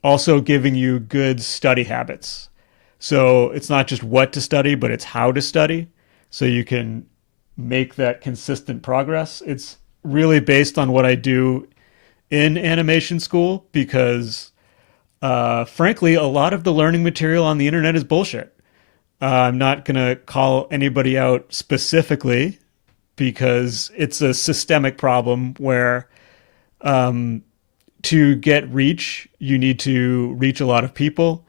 also giving you good study habits. So it's not just what to study, but it's how to study, so you can make that consistent progress. It's really based on what I do in animation school because, frankly, a lot of the learning material on the internet is bullshit. I'm not going to call anybody out specifically because it's a systemic problem where to get reach, you need to reach a lot of people.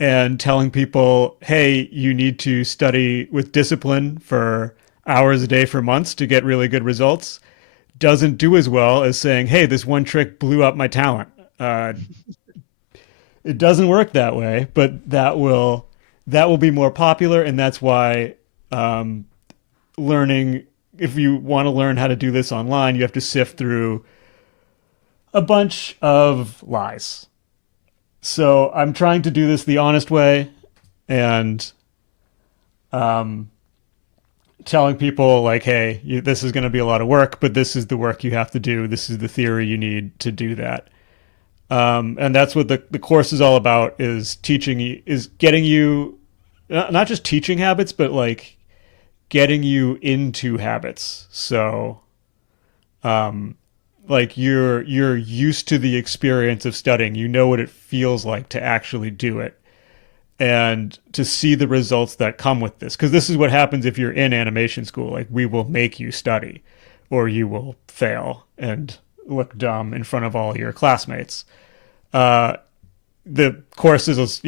And telling people, hey, you need to study with discipline for hours a day for months to get really good results doesn't do as well as saying, hey, this one trick blew up my talent. It doesn't work that way, but that will be more popular, and that's why learning, if you want to learn how to do this online, you have to sift through a bunch of lies. So I'm trying to do this the honest way and telling people like, hey, this is going to be a lot of work, but this is the work you have to do. This is the theory you need to do that. And that's what the course is all about, is teaching you, is getting you, not just teaching habits, but like getting you into habits. So like you're used to the experience of studying. You know what it feels like to actually do it and to see the results that come with this. Because this is what happens if you're in animation school. Like, we will make you study or you will fail and look dumb in front of all your classmates. The course is,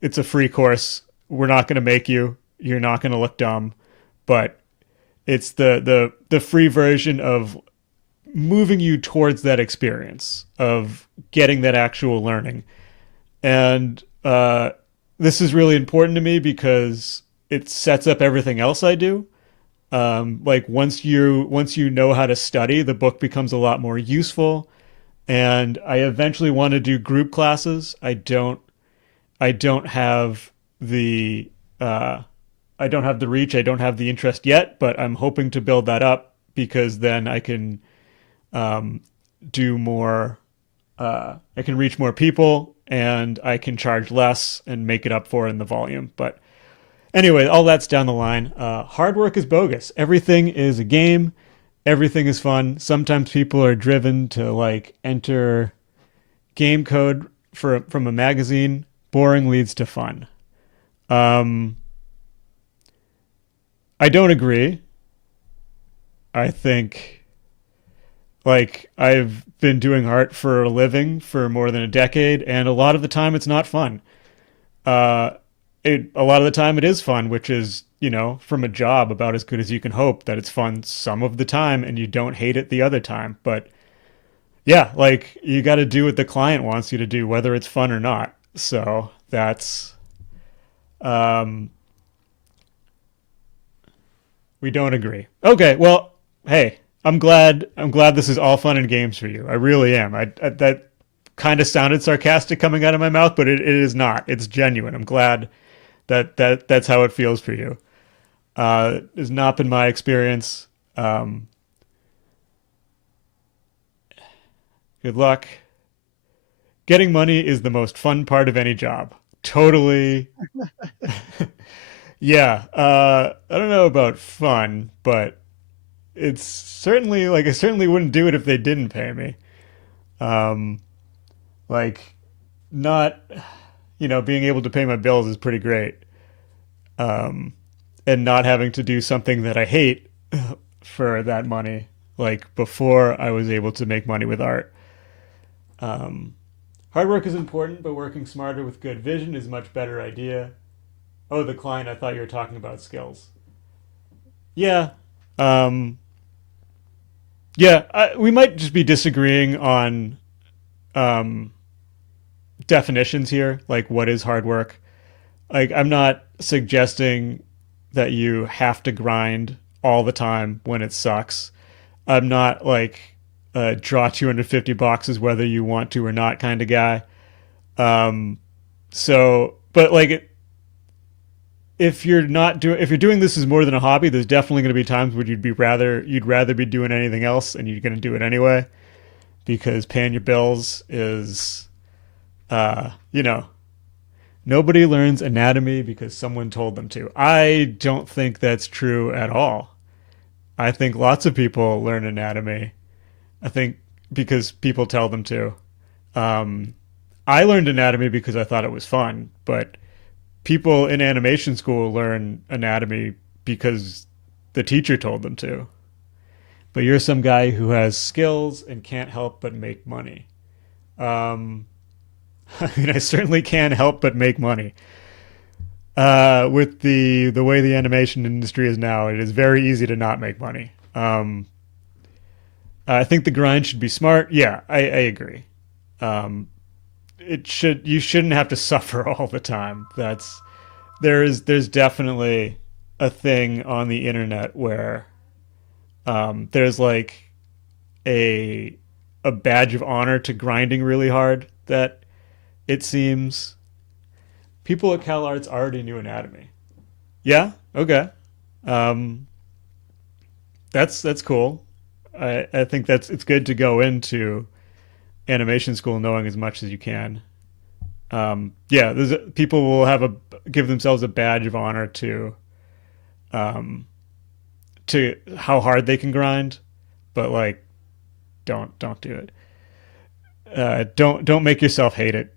it's a free course. We're not going to make you. You're not going to look dumb. But it's the free version of moving you towards that experience of getting that actual learning. And this is really important to me because it sets up everything else I do. Like once you know how to study, the book becomes a lot more useful. And I eventually want to do group classes. I don't have the reach. I don't have the interest yet, but I'm hoping to build that up because then I can do more. I can reach more people and I can charge less and make it up for in the volume. But anyway, all that's down the line. Hard work is bogus. Everything is a game. Everything is fun. Sometimes people are driven to like enter game code from a magazine. Boring leads to fun. I don't agree. I think, like, I've been doing art for a living for more than a decade, and a lot of the time it's not fun. A lot of the time it is fun, which is, from a job, about as good as you can hope that it's fun some of the time and you don't hate it the other time. But yeah, like, you got to do what the client wants you to do, whether it's fun or not. So that's, we don't agree. Okay, well, hey, I'm glad this is all fun and games for you. I really am. That kind of sounded sarcastic coming out of my mouth, but it is not. It's genuine. I'm glad that's how it feels for you. Has not been my experience. Um, Good luck. Getting money is the most fun part of any job. Totally. Yeah. I don't know about fun, but it's certainly like I certainly wouldn't do it if they didn't pay me. Um, like not, being able to pay my bills is pretty great. Um, and not having to do something that I hate for that money, like before I was able to make money with art. Um, Hard work is important, but working smarter with good vision is a much better idea. Oh, the client, I thought you were talking about skills. Yeah. Um, yeah, we might just be disagreeing on um, definitions here, like what is hard work. Like, I'm not suggesting that you have to grind all the time when it sucks. I'm not like draw 250 boxes whether you want to or not kind of guy. Um, but like if you're doing this as more than a hobby, there's definitely going to be times where you'd rather be doing anything else, and you're going to do it anyway because paying your bills is, you know, nobody learns anatomy because someone told them to. I don't think that's true at all. I think lots of people learn anatomy. I think because people tell them to. Um, I learned anatomy because I thought it was fun, but people in animation school learn anatomy because the teacher told them to. But you're some guy who has skills and can't help but make money. Um, I mean, I certainly can help but make money. With the way the animation industry is now, it is very easy to not make money. I think the grind should be smart. Yeah, I agree. Um, you shouldn't have to suffer all the time. There's definitely a thing on the internet where there's like a a badge of honor to grinding really hard that it seems people at CalArts already knew anatomy. Yeah, okay. Um, that's cool. I think it's good to go into animation school knowing as much as you can. Yeah, people will give themselves a badge of honor um, to how hard they can grind, but like don't do it. Don't make yourself hate it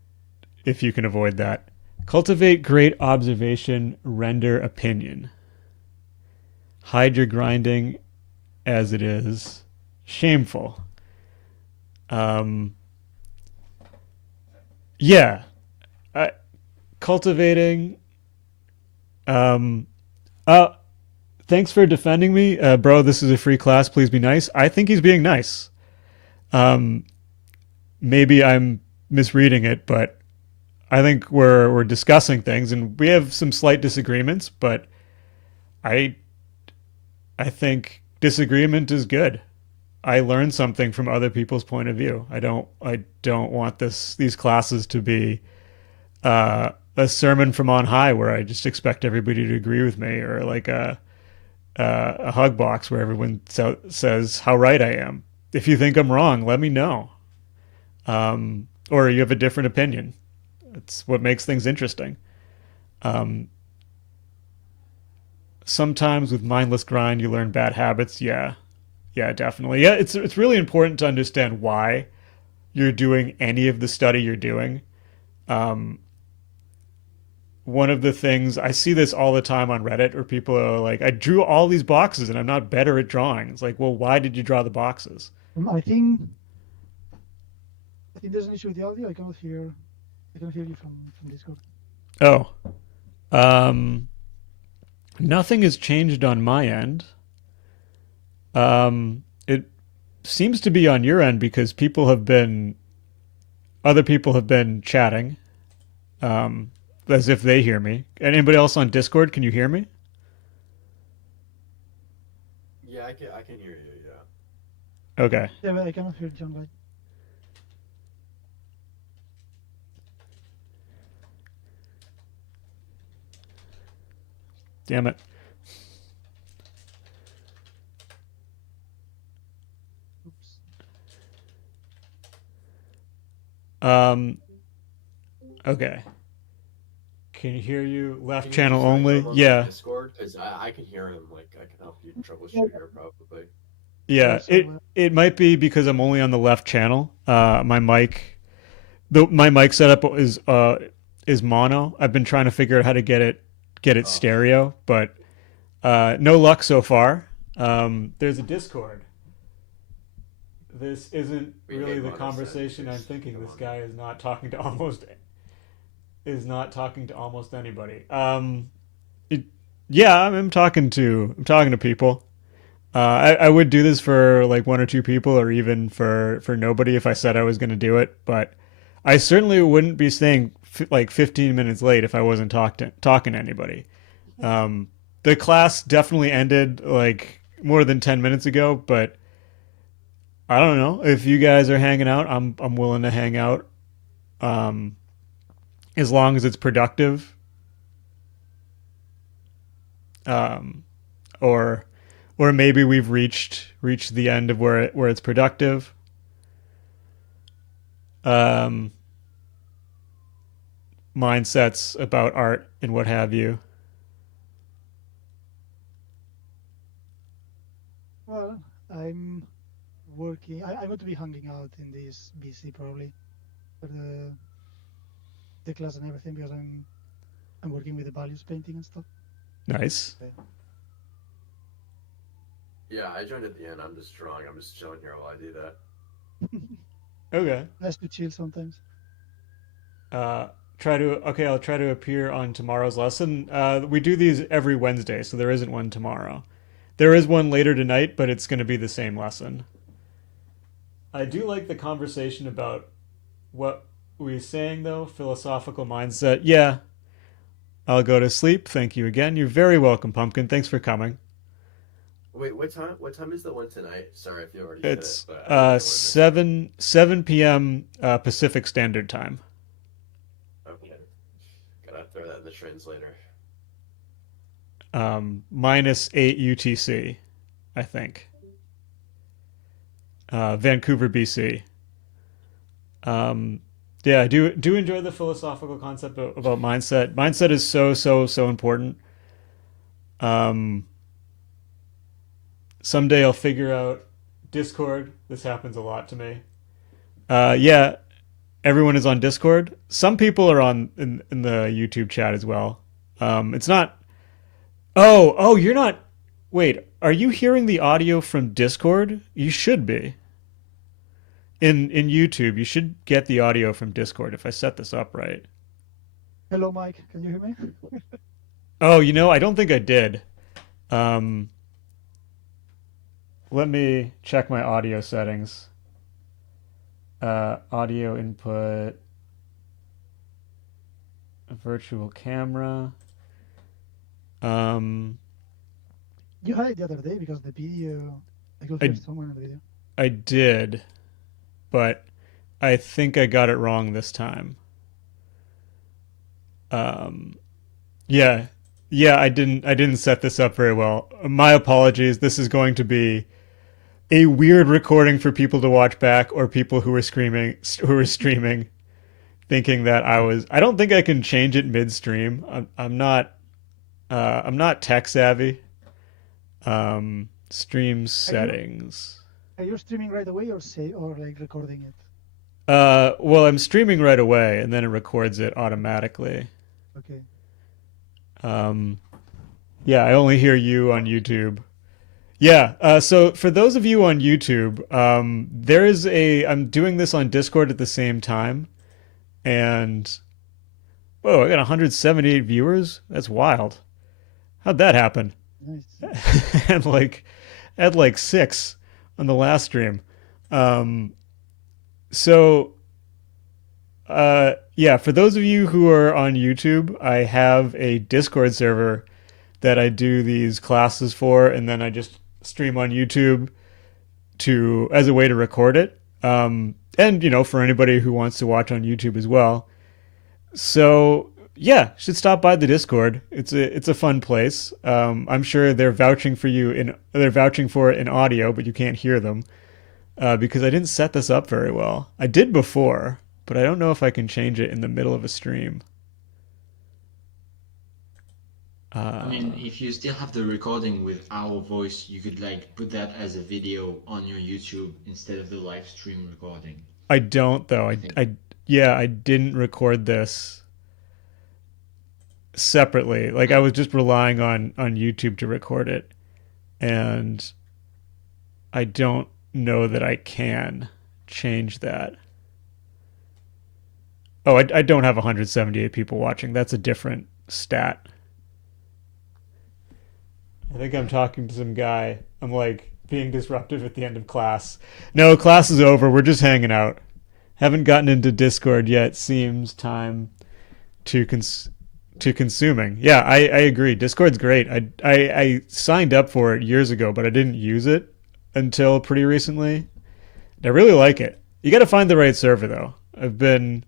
if you can avoid that. Cultivate great observation, render opinion. Hide your grinding as it is shameful. Um, yeah, I, cultivating. Um, uh, Thanks for defending me, bro. This is a free class. Please be nice. I think he's being nice. Um, Maybe I'm misreading it, but I think we're discussing things and we have some slight disagreements. But I I think disagreement is good. I learn something from other people's point of view. I don't want these classes to be a sermon from on high where I just expect everybody to agree with me, or like a hug box where everyone says how right I am. If you think I'm wrong, let me know. Or you have a different opinion. It's what makes things interesting. Um, Sometimes with mindless grind, you learn bad habits. Yeah, yeah, definitely. Yeah, it's really important to understand why you're doing any of the study you're doing. Um, One of the things I see this all the time on Reddit, where people are like, "I drew all these boxes and I'm not better at drawing." It's like, well, why did you draw the boxes? I think there's an issue with the audio. I cannot hear you from Discord. Oh, um, nothing has changed on my end. It seems to be on your end because other people have been chatting, um, as if they hear me. Anybody else on Discord? Can you hear me? Yeah, I can hear you. Okay. Yeah, but I cannot hear John Light. Damn it. Oops. Um. Okay. Can you hear you? Left Can you channel just like put only. him on Yeah. Discord? Because I can hear him. Like I can help you troubleshoot here probably. Yeah. So, It might be because I'm only on the left channel. My mic setup is mono. I've been trying to figure out how to get it Oh, stereo, but no luck so far. There's a Discord. This isn't we really made the mono conversation I'm settings. thinking. Come This on. guy is not talking to almost anybody. It, yeah, I'm talking to people. I would do this for like one or two people, or even for nobody if I said I was going to do it. But I certainly wouldn't be staying like 15 minutes late if I wasn't talking to anybody. Um, the class definitely ended like more than 10 minutes ago, but I don't know if you guys are hanging out. I'm willing to hang out, um, as long as it's productive, um, or or maybe we've reached the end of where it's productive. Um, Mindsets about art and what have you. well, I'm working. I'm going to be hanging out in this BC probably for the class and everything because I'm working with the values painting and stuff. Nice. Yeah, I joined at the end. I'm just drawing. I'm just chilling here while I do that. Okay. Nice to chill sometimes. Uh, I'll try to appear on tomorrow's lesson. We do these every Wednesday, so there isn't one tomorrow. There is one later tonight, but it's going to be the same lesson. I do like the conversation about what we were saying, though. Philosophical mindset. Yeah, I'll go to sleep. Thank you again. You're very welcome, Pumpkin. Thanks for coming. Wait, what time? What time is the one tonight? Sorry if you already said it, It's but I don't want to miss it. 7 p.m. Pacific Standard Time. Okay, gotta throw that in the translator. -8 UTC, I think. Vancouver, BC. Um, yeah, I do enjoy the philosophical concept about mindset. Mindset is so important. Um, Someday I'll figure out Discord. This happens a lot to me. Yeah, everyone is on Discord. Some people are in the YouTube chat as well. It's not. Oh, you're not. Wait, are you hearing the audio from Discord? You should be. In YouTube, you should get the audio from Discord if I set this up right. Hello, Mike. Can you hear me? Oh, I don't think I did. Um, Let me check my audio settings. Audio input, virtual camera. Um, You had it the other day because the video. I could I hear someone in the video. I did, but I think I got it wrong this time. Um, yeah, yeah, I didn't set this up very well. My apologies. This is going to be a weird recording for people to watch back, or people who were streaming, thinking that I don't think I can change it midstream. I'm not tech savvy. Stream Are you settings. are you streaming right away or say or like recording it? Well, I'm streaming right away, and then it records it automatically. Okay. Um, yeah, I only hear you on YouTube. Yeah, so for those of you on YouTube, I'm doing this on Discord at the same time, and whoa, I got 178 viewers. That's wild. How'd that happen? Nice. and like, at like six on the last stream. Um, so yeah, for those of you who are on YouTube, I have a Discord server that I do these classes for, and then I just stream on YouTube to as a way to record it, and for anybody who wants to watch on YouTube as well. So yeah, should stop by the Discord. It's a fun place. I'm sure they're vouching for it in audio, but you can't hear them because I didn't set this up very well. I did before, but I don't know if I can change it in the middle of a stream. I mean, if you still have the recording with our voice, you could like put that as a video on your YouTube instead of the live stream recording. I don't though. I didn't record this separately. Like I was just relying on YouTube to record it, and I don't know that I can change that. Oh, I don't have 178 people watching. That's a different stat. I think I'm talking to some guy. I'm like being disruptive at the end of class. No, class is over. We're just hanging out. Haven't gotten into Discord yet. Seems time to consuming. Yeah, I agree. Discord's great. I signed up for it years ago, but I didn't use it until pretty recently. I really like it. You got to find the right server though. I've been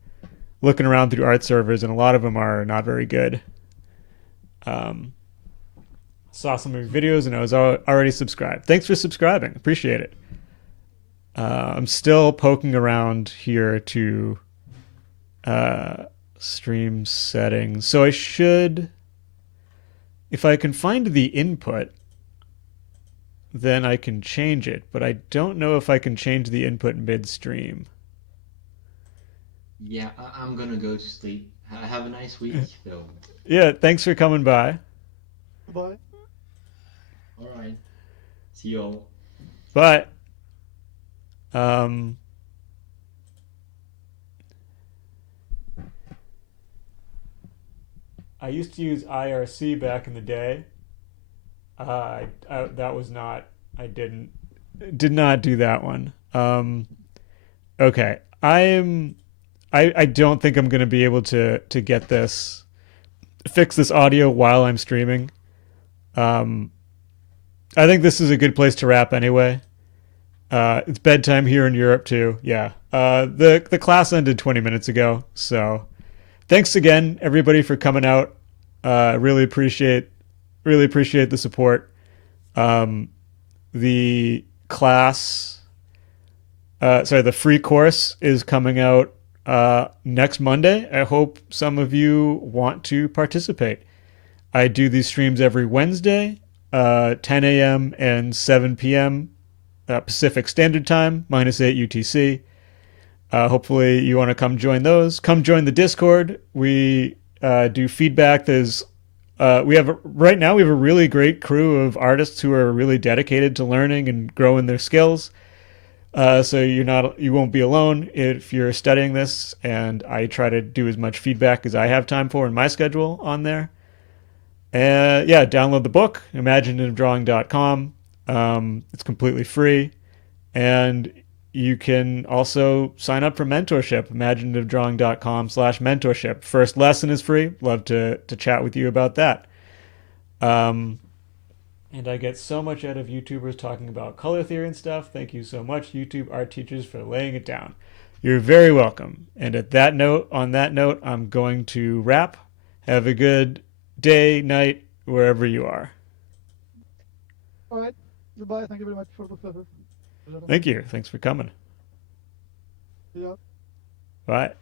looking around through art servers, and a lot of them are not very good. Saw some of your videos, and I was already subscribed. Thanks for subscribing. Appreciate it. I'm still poking around here to stream settings. So I should, if I can find the input, then I can change it. But I don't know if I can change the input midstream. Yeah, I'm gonna go to sleep. Have a nice week, though. Yeah, thanks for coming by. Bye. All right. See you all. But I used to use IRC back in the day. That was not. I did not do that one. Okay, I don't think I'm gonna be able to get this, fix this audio while I'm streaming. I think this is a good place to wrap anyway. It's bedtime here in Europe too. Yeah. The class ended 20 minutes ago. So thanks again, everybody, for coming out. Really appreciate the support. The class, the free course is coming out next Monday. I hope some of you want to participate. I do these streams every Wednesday, 10 a.m. and 7 p.m. Pacific Standard Time, -8 UTC. Hopefully you want to come join those. Come join the Discord. We do feedback. Right now we have a really great crew of artists who are really dedicated to learning and growing their skills. So you won't be alone if you're studying this, and I try to do as much feedback as I have time for in my schedule on there. And yeah, download the book, imaginativedrawing.com. It's completely free. And you can also sign up for mentorship, imaginativedrawing.com/mentorship. First lesson is free. Love to chat with you about that. And I get so much out of YouTubers talking about color theory and stuff. Thank you so much, YouTube art teachers, for laying it down. You're very welcome. And on that note, I'm going to wrap. Have a good day, night, wherever you are. All right. Goodbye. Thank you very much for the pleasure. Thank you. Thanks for coming. Yeah. Bye.